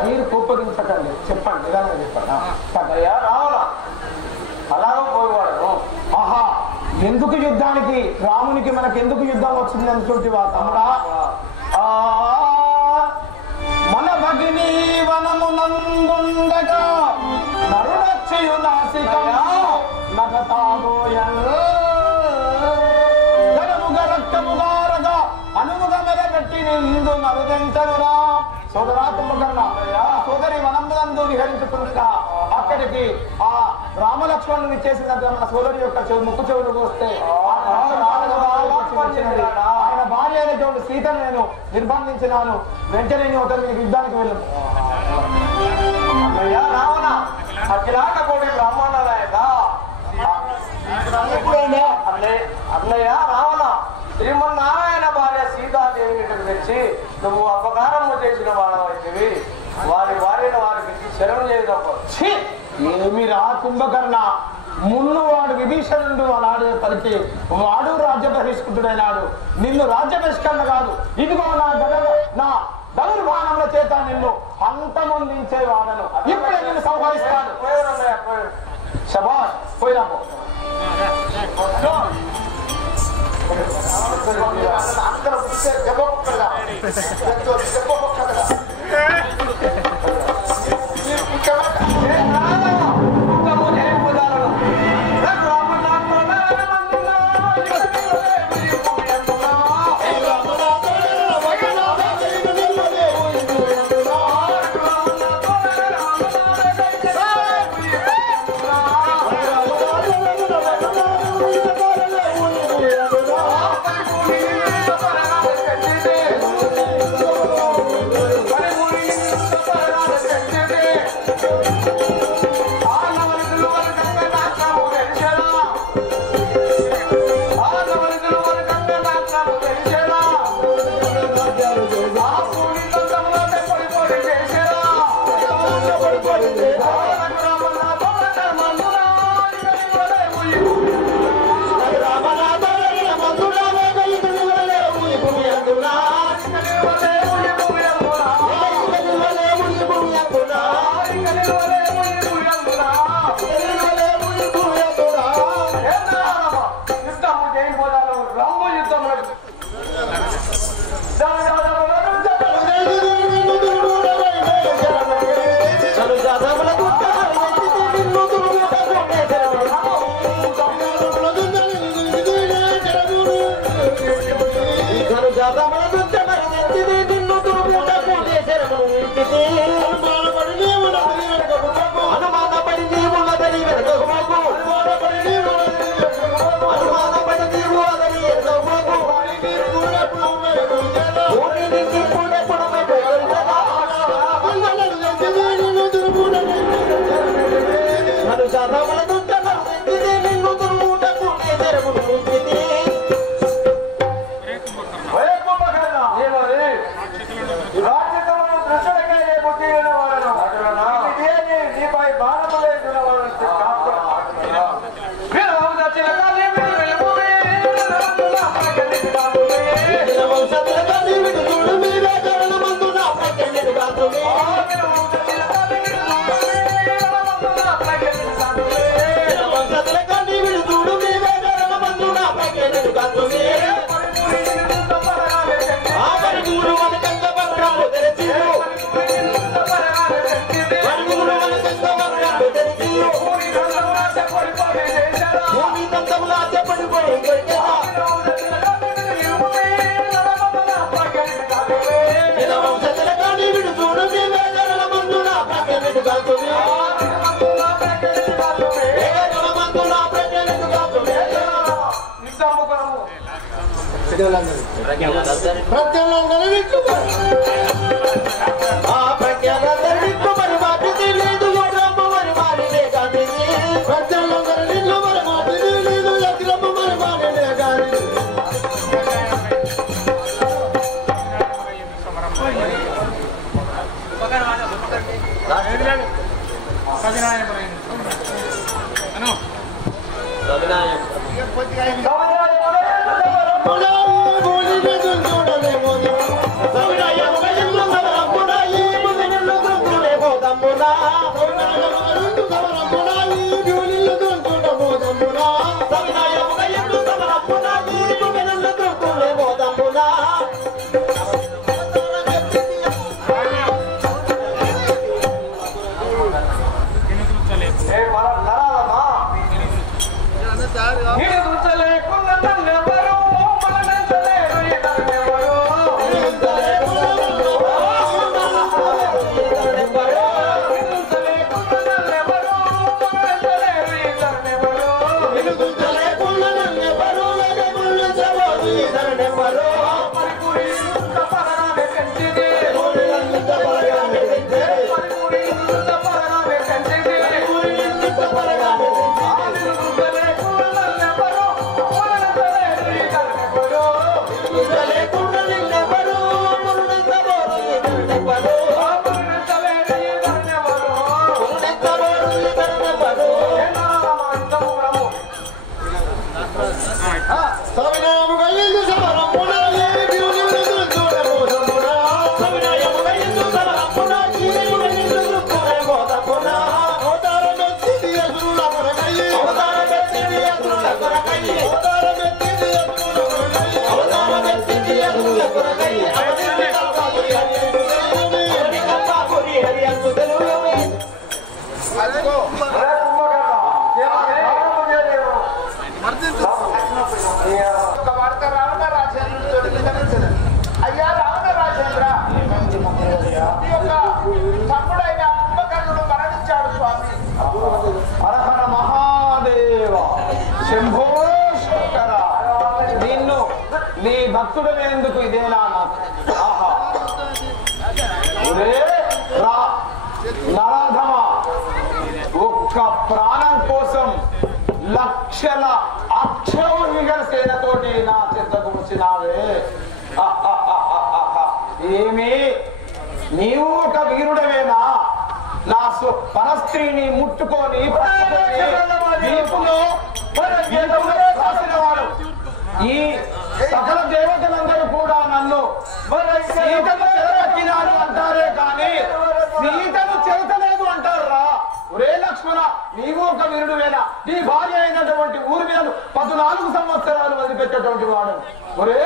మీరు కోపగించకండి, చెప్పండి నిదానంగా చెప్పండి. రావాలా? అలాగే పోయేవాడు. ఆహా, ఎందుకు యుద్ధానికి రామునికి మనకు ఎందుకు యుద్ధం వచ్చింది అనుకుంటువా తమ్ముడా? మన భగిని వనమునందుండగా నరుడచ్చయు నాసికము నగతాగోయముగా రక్తముగారగా అనుముగా మెరగట్టి నిందు నరుదెంచనురా. సోదరా కుంభకర్ణ సోదరి వనములందు విహరించుకుంటా అక్కడికి ఆ రామలక్ష్మణుని చేసినట్టు మన సోదరి యొక్క ముక్కు చెవులు కోస్తే ఆయన భార్య అయినటువంటి సీతను నేను నిర్బంధించినాను. వెంటనే నేను అతను యుద్ధానికి వెళ్ళను. అన్నయ్య రావణ అఖిలాట కోటి బ్రాహ్మణులైన అన్నయ్య రావణ శ్రీమన్నారాయణ భార్య సీతాదేవిని తెచ్చి నువ్వు అపకారము చేసిన వాడవైతివి. వారి భార్యను వారికి శరణు చేయదప్ప. ఏమి రా కుంభకర్ణ, మున్ను వాడు విభీషణుడు అలాడే పలికి వాడు రాజ్య బహిష్కృతుడైనాడు. నిన్ను రాజ్య బహిష్కరణ కాదు, ఇదిగో నా ధనుర్బాణముల చేత నిన్ను అంతమొందించే వాడను. ఇప్పుడే నిన్ను సంహరిస్తాను. శబాష్ పోయినాపో. ప్రజ్ఞను కాకునే ఆ పరిమూరు వనకంత పత్రాలు తెరచిరు పరిమూరు వనకంత పత్రాలు తెరచిరు భూమి తంతములా చెప్పడిపోయి వంశతలకాని విడుతుడు వేదనల మందున ప్రజ్ఞను కాకునే ప్రజ్ఞలందరికీ ఆ ప్రజ్ఞలందరికీ మరి మాట తెలియదు ఎగ్రమ్మ మరి మారినే కానీ ప్రజ్ఞలందరికీ మరి మాట తెలియదు ఎగ్రమ్మ మరి మారినే కానీ అయ్యా రావణ రాజేంద్ర తమ్ముడైన కుంభకర్ణుడు మరణించాడు స్వామి. హరహర మహాదేవ శంభో శంకర నిన్ను నీ భక్తుడనేందుకు ఇదేనా ఆహా నరాధమ ఒక్క ప్రాణం కోసం లక్షల అక్షౌహిక సేనతోటి నా చెంతకు వచ్చినావే ఏమి నీవు ఒక వీరుడవేనా నా పరస్త్రీని ముట్టుకొని ఈ సకల దేవతలందరూ కూడా నన్ను సీతను చెరపట్టినాడు అంటారే కానీ సీతను చెరతలేదు అంటారా? ఒరే లక్ష్మణ, నీవు ఒక వీరుడువేనా? నీ భార్య అయినటువంటి ఊర్మిళను 14 సంవత్సరాలు వదిలిపెట్టేటువంటి వాడు. ఒరే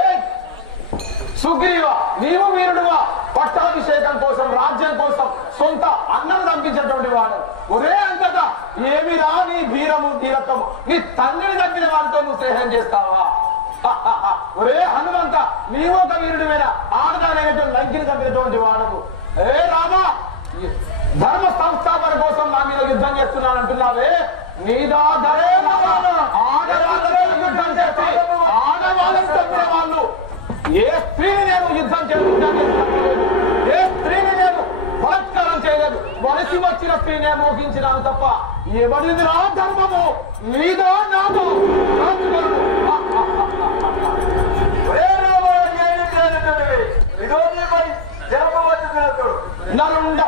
సుగ్రీవ, నీవు వీరుడువా? పట్టాభిషేకం కోసం, రాజ్యం కోసం సొంత అన్నం దంపించేటువంటి వాడు. ఒరే అంతటా ఏమిరా నీ వీరము వీరత్వము? నీ తండ్రిని తప్పిన వారితో నువ్వు స్నేహం చేస్తావా? ఒరే హనుమంత, నీవు ఒక వీరుడివేనా? ఆడదానైనటువంటి లంకిని తప్పినటువంటి వాడవు. ఏ రామా, ధర్మ సంస్థాపన కోసం నా మీద యుద్ధం చేస్తున్నానంటున్నావే, నీదా ధరే ఆడవాళ్ళతో యుద్ధం చేస్తే ఆడవాళ్ళని తప్పిన వాళ్ళు ఏ స్త్రీని నేను యుద్ధం చేయలేదు, ఏ స్త్రీని నేను బలత్కారం చేయలేదు. వలసి వచ్చిన స్త్రీనే మోగించినాను తప్ప ఎవరిది నా ధర్మము? నీదో నాదో నరుండ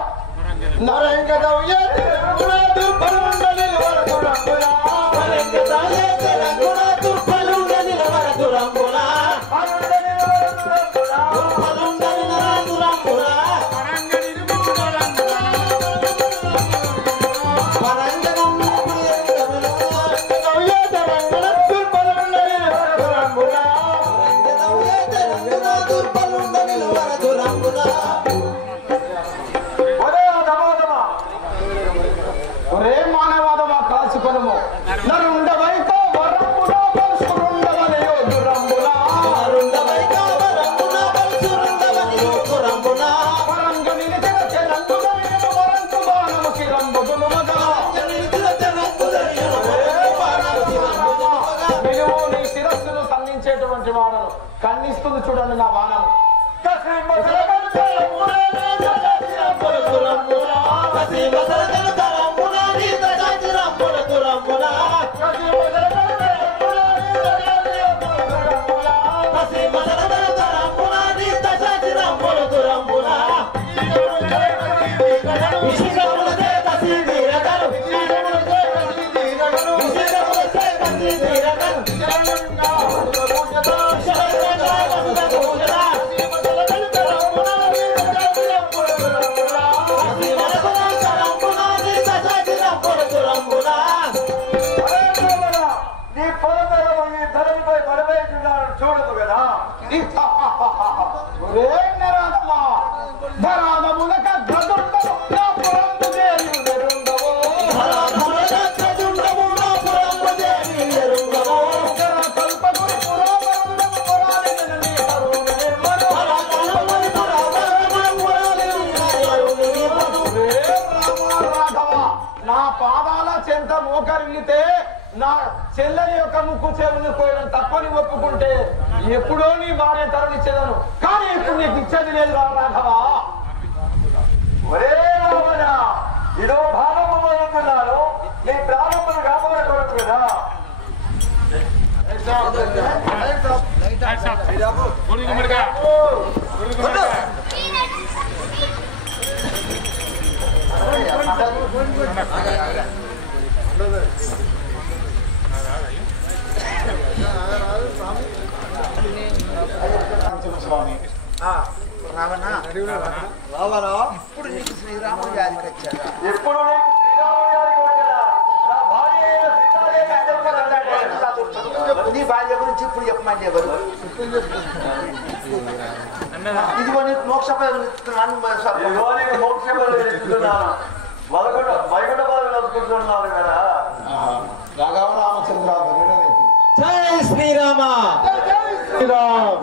కన్నించేటువంటి వాడను. కన్నిస్తుంది చూడండి నా బాణం. చూడదు కదా నా పాదాల చెంత మోకరిల్లితే నా చెల్లని యొక్క ముక్కు చెవులు పోయడం తప్పని ఒప్పుకుంటే ఎప్పుడో నీ భార్య తరలిచ్చేదను. కానీ ఇప్పుడు నీకు ఇచ్చేది లేదు రాఘవ. ఒరే రావణ, ఇదో భాగము అనుకున్నాను. నీ ప్రారంభం కాపాడకూడదు కదా. ఇప్పుడు నీకు శ్రీరాముడు జాతికి వచ్చాడు. ఎప్పుడు నీకు శ్రీరాముడి గారికి వచ్చాడా? నా భార్య అయిన సీతాదేవి నీ భార్య గురించి ఇప్పుడు చెప్పమండి ఎవరు? ఇదిగో నీకు మోక్ష పదవులు ఇస్తున్నాను. ఇదిగో నీకు మోక్ష పదవులు ఇస్తున్నాను. వైకుంఠ పదవులు వదులుకుంటున్నాను కదా. రాఘవ రామచంద్ర జై శ్రీరామ.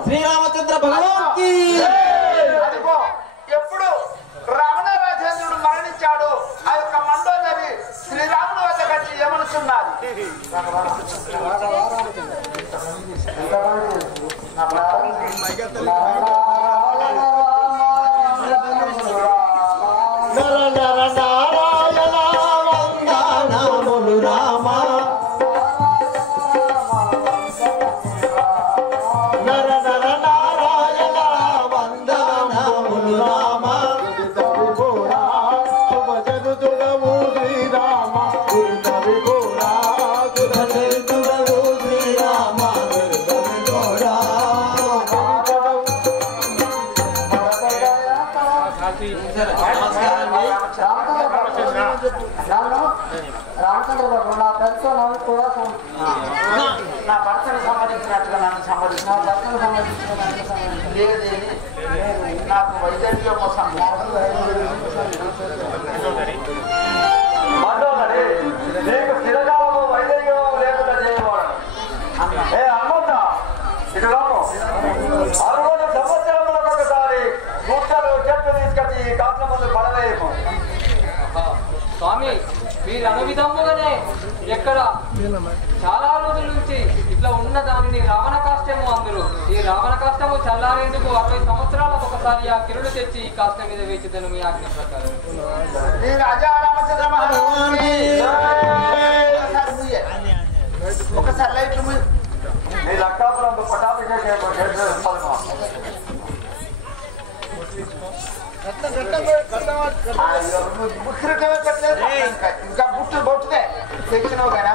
శ్రీరామచంద్ర భగవాన్ కి. అదిగో ఎప్పుడు రావణ రాజేంద్రుడు మరణించాడు, ఆ యొక్క మండోదరి శ్రీరాముడు వద్దకు వచ్చి ఏమనుకున్నది? నర నర నారాయణ వందనములు రామ. నర నర నారాయణ వందనములు రామ. శుభ జగతుడవు శ్రీరామ. శుభ జగతుడవు శ్రీరామ. రామచంద్ర నా పెద్ద కూడా నా భర్తను సంబంధించినట్టుగా నన్ను సంబంధించిన నాకు వైద్యంలో మండోదరి, నీకు స్థిరకాలము వైద్యం లేకుండా చేయవాడు. ఏ హనుమంత, ఇటు రాము. 60 సంవత్సరములకు ఒకసారి ముట్టలు చెట్లు తీసుకొచ్చి ఈ కాట్ల ముందు పడవేయము. స్వామి, మీరు అను విధముగానే ఎక్కడ చాలా రోజుల నుంచి ఇట్లా ఉన్న దానిని రావణ కాష్టము అందరూ. ఈ రావణ కాష్టము చల్లారేందుకు 60 సంవత్సరాలకు ఒకసారి ఆ కిరుడు తెచ్చి ఈ కాష్టం మీద వేచిదను మీ ఆజ్ఞ ప్రకారం. రాజా రామచంద్ర ఒకసారి లైట్లు నీ లక్కాపురం పటాభిషేకం ఇంకా బుట్టు బొట్టుదే తెచ్చినావు కానీ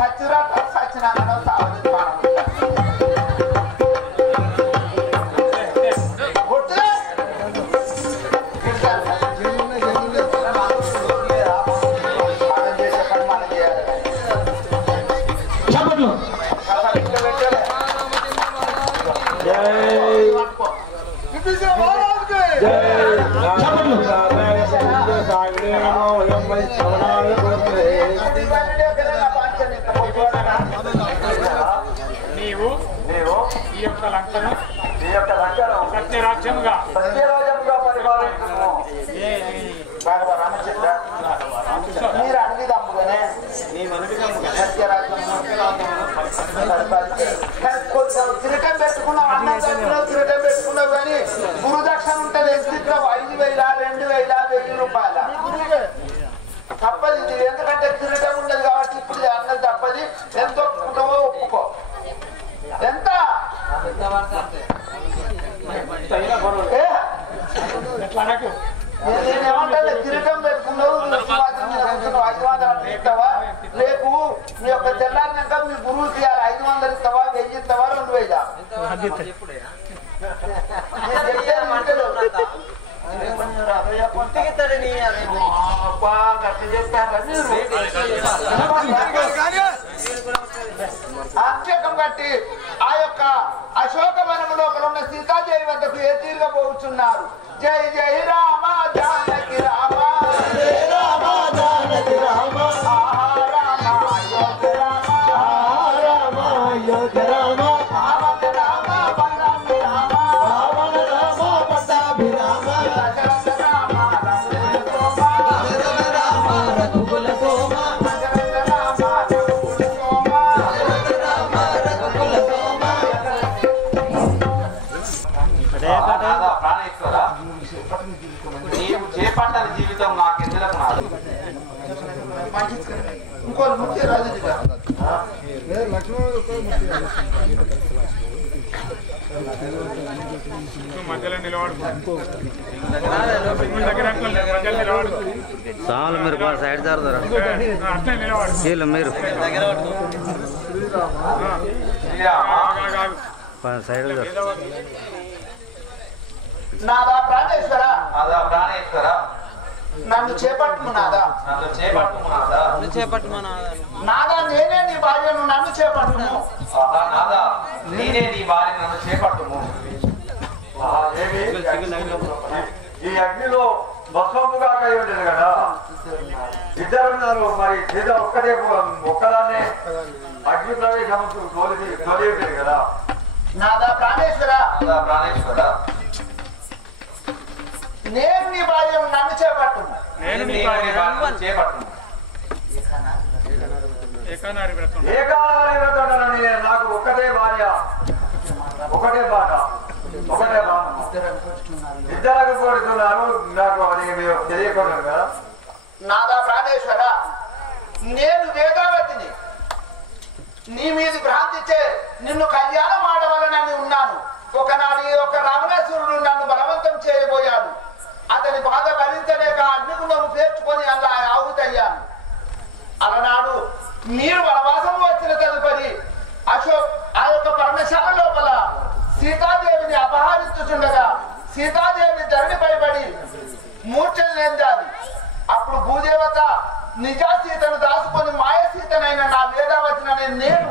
సచ్చిరా సచ్చినా బొట్టుదే చెప్పట్లు. చెప్పట్లు. మీ యొక్క తెల్లారినాక మీ గురువుకి 500 ఇస్తావా 1000 ఇస్తావా 2000 అభిషేకం కట్టి ఆ యొక్క అశోకవనము లోపల ఉన్న సీతాదేవి వద్దకు ఏ తీరుగా పోతున్నారు. జై జై రామ జానకి రామ జై రామ జానకి రామ రామ అయోధ్య రామ రామ అయోధ్య రామ రామ రామ పట్టాభి రామ రావణ రామ పట్టాభి రామ దశరథ రామ రఘుకుల సోమ దశరథ రామ రఘుకుల సోమ దశరథ రామ రఘుకుల సోమ ప్రాణేశ్వర నీవు చేపట్టని జీవితం నాకెందులకు నాదు. ఇంకో ముఖ్య రాజు మధ్యలో నిలబడు సామాన్లు మీరు బాగా సైడ్ జరుగుతారా అట్లే నిలబడు వీళ్ళు మీరు సైడ్ నాదా ప్రాణేశ్వర నాదా ప్రాణేశ్వర నన్ను చేపట్టుము నాదా నన్ను చేపట్టుము నాదా. నాదా నేనే నీ భార్యను నన్ను చేపట్టుము. ఆహా, నాదా నేనే నీ భార్య నన్ను చేపట్టుము. ఈ అగ్నిలో భస్మముగా కై ఉండేది కదా ఇద్దరున్నారు. మరి సీత ఒక్కదాన్నే అగ్ని ప్రవేశం తొలి ఉండేది కదా. నాదా ప్రాణేశ్వర నాదా ప్రాణేశ్వర నేను నీ భార్యను నన్ను చేపట్టుము. నేను నీ భార్యను చేపట్టుము. ఏకానారి వ్రతం ఏకానారి వ్రతం నాకు ఒక్కటే భార్య, ఒకటే బాట, ఒకటే బాణం. ఇద్దరికి కోరుతున్నారు. నాకు అది తెలియకుండా కదా. నాదా ప్రాణేశ్వర నేను వేదావతిని. నీ మీది భ్రాంతిచ్చే నిన్ను కళ్యాణం ఆడవలనని ఉన్నాను. ఒకనాడు ఒక రావణాసురుడు నన్ను బలవంతం చేయబోయాడు. అతని బాధ భరించలేక అగ్నిగుండము పేర్చుకొని అలా ఆహుతయ్యాను. అలనాడు మీరు వనవాసం వచ్చిన తదుపరి అశోక్ ఆ యొక్క పర్ణశాల లోపల సీతాదేవిని అపహరిస్తుండగా సీతాదేవి ధరణిపై పడి మూర్ఛలు చెందాది. అప్పుడు భూదేవత నిజా సీతను దాచుకొని మాయ సీతనైన నా వేదావతిని అనే నేను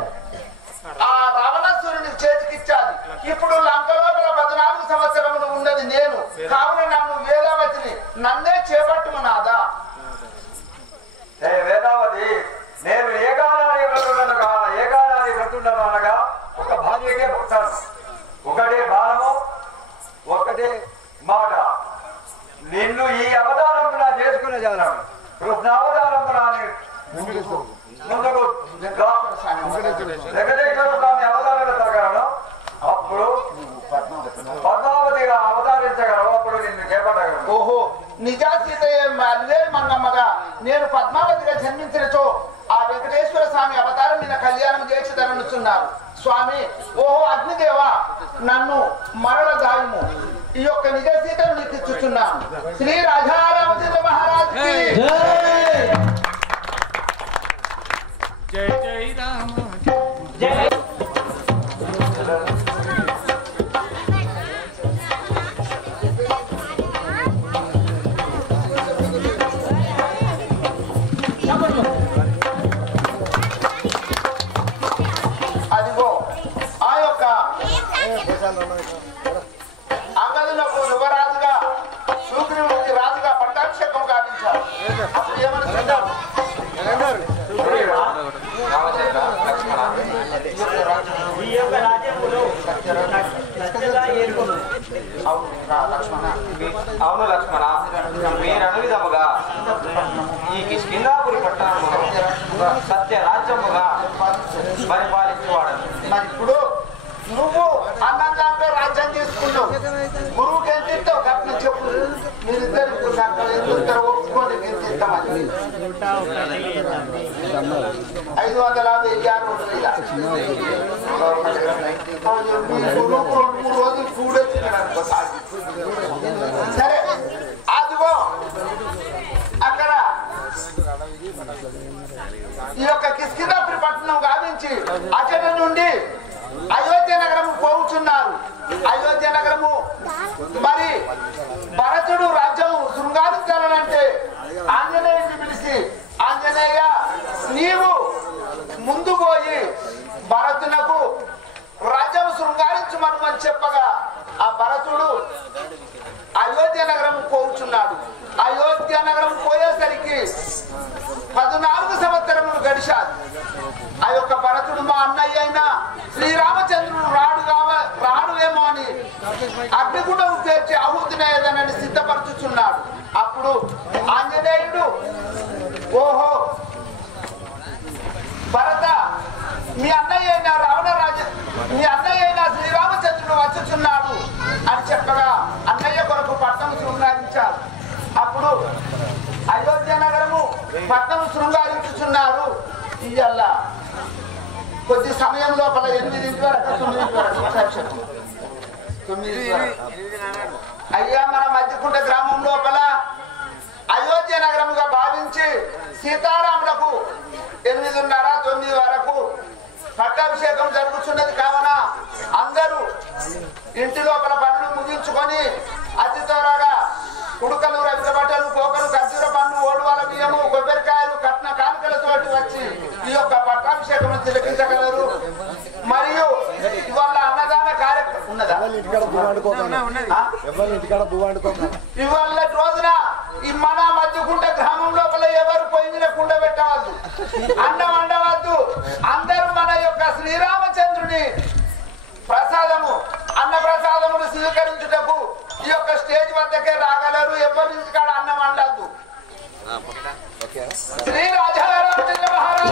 ఆ రావణాసురుని చేతికిచ్చాది. ఇప్పుడు లంక లోపల 14 సంవత్సరములు ఉన్నది నేను. కావున నన్ను వేదావతిని నన్నే చేపట్టుము నాదా. వేదావతి నేను ఏకానారి వ్రతుండను అనగా ఒక భార్యకే పుట్టాను. ఒకటే బాణము, ఒకటే మాట. నిన్ను ఈ అవతారం చేసుకునే జాలను కృష్ణావతారం ముందుకు వెంకటేశ్వర స్వామి అవతారాల ప్రకారం అప్పుడు పద్మావతిగా అవతరించగలవు. అప్పుడు నిన్ను చేపట్టగలవు. ఓహో నిజా సీత అల్వేరు మంగమ్మగా నేను పద్మావతిగా జన్మించినచో ఆ వెంకటేశ్వర స్వామి అవతారం నిన్న కళ్యాణం చేసి ధరనుచున్నారు. స్వామి ఓహో అగ్నిదేవ నన్ను మరణ దాయము. ఈ యొక్క నిజ సీతను నీకు ఇచ్చుచున్నాను. శ్రీ రాజారామచంద్ర మహారాజ్ జై జై రామ అదిగో ఆ యొక్క అంగదులకు యువరాజుగా సుగ్రీవుడికి రాజుగా పట్టాభిషేకం గావించారు. అప్పుడు ఏమనుకుంటారు? రామచంద్ర లక్ష్మణ అవును లక్ష్మణ మీరను విధముగా ఈ కిష్కిందాపురి పట్టణమును సత్య రాజ్యముగా పరిపాలించేవాడు. మరి ఇప్పుడు నువ్వు అన్నంటే రాజ్యం తీసుకున్నావు. గురువుకి ఎంత ఇస్తావు కట్న చెప్పు. మీరిద్దరు ఎందుకు ఒప్పుకోండి ఎంత ఇస్తామని 550 గురువుకు 2-3 రోజులు కూడొచ్చినాడు. సరే అదిగో అక్కడ ఈ యొక్క కిష్కిందాపురి భావించి అక్కడి నుండి అయోధ్య నగరము పోవుచున్నారు. అయోధ్య నగరము మరి భరతుడు రాజ్యము శృంగారించాలంటే ఆంజనేయుడిని పిలిచి, ఆంజనేయ నీవు ముందు పోయి భరతునకు రాజ్యం శృంగారించమని చెప్పగా ఆ భరతుడు అయోధ్య నగరం పోవుచున్నాడు. అయోధ్య నగరం పోయేసరికి 14 సంవత్సరములు గడిచారు. ఆ యొక్క భరతుడు మా అన్నయ్య అయిన శ్రీరామచంద్రుడు రాడువేమో అని అగ్నిగుండం పేర్చి ఆహుతినేదని సిద్ధపరచుచున్నాడు. అప్పుడు ఆంజనేయుడు ఓహో భరత మీ అన్నయ్య అయిన మీ అన్నయ్య అయిన శ్రీరామచంద్రుడు వచ్చుచున్నాడు అని చెప్పగా అన్నయ్య కొరకు పట్టణం శృంగారించారు. అప్పుడు అయోధ్య నగరము పట్టణం శృంగారించుచున్నారు. ఇయ్యాల కొద్ది సమయం లోపల 8 వరకు 9 వరకు అయ్యా మన మధ్యకుంట గ్రామం లోపల అయోధ్య నగరముగా భావించి సీతారాములకు 8:30 9 వరకు పట్టాభిషేకం జరుగుతున్నది. కావున అందరూ ఇంటి లోపల పనులు ముగించుకొని అతి త్వరగా కుడుకలు, రవిక బట్టలు, పోకలు, ఖర్జూర పండ్లు, ఓడువాల బియ్యము, కొబ్బరికాయలు, కట్న కానుకలతో వచ్చి ఈ యొక్క పట్టాభిషేకం తిలకించగలరు. మరియు ఇవాళ అన్నదాన కార్యక్రమం ఉన్నదా? ఇవాళ రోజున ఈ మన మధ్యకుంట గ్రామం లోపల ఎవరు పొయ్యి మీద కుండ పెట్టవద్దు, అన్నం వండవద్దు. అందరూ మన యొక్క శ్రీరామచంద్రుని ప్రసాదము అన్న ప్రసాదమును స్వీకరించుటకు ఈ యొక్క స్టేజ్ వద్దకే రాగలరు. ఎవరి నుంచి కాడ అన్నం వండద్దు. శ్రీ రాజారామచంద్ర మహారాజు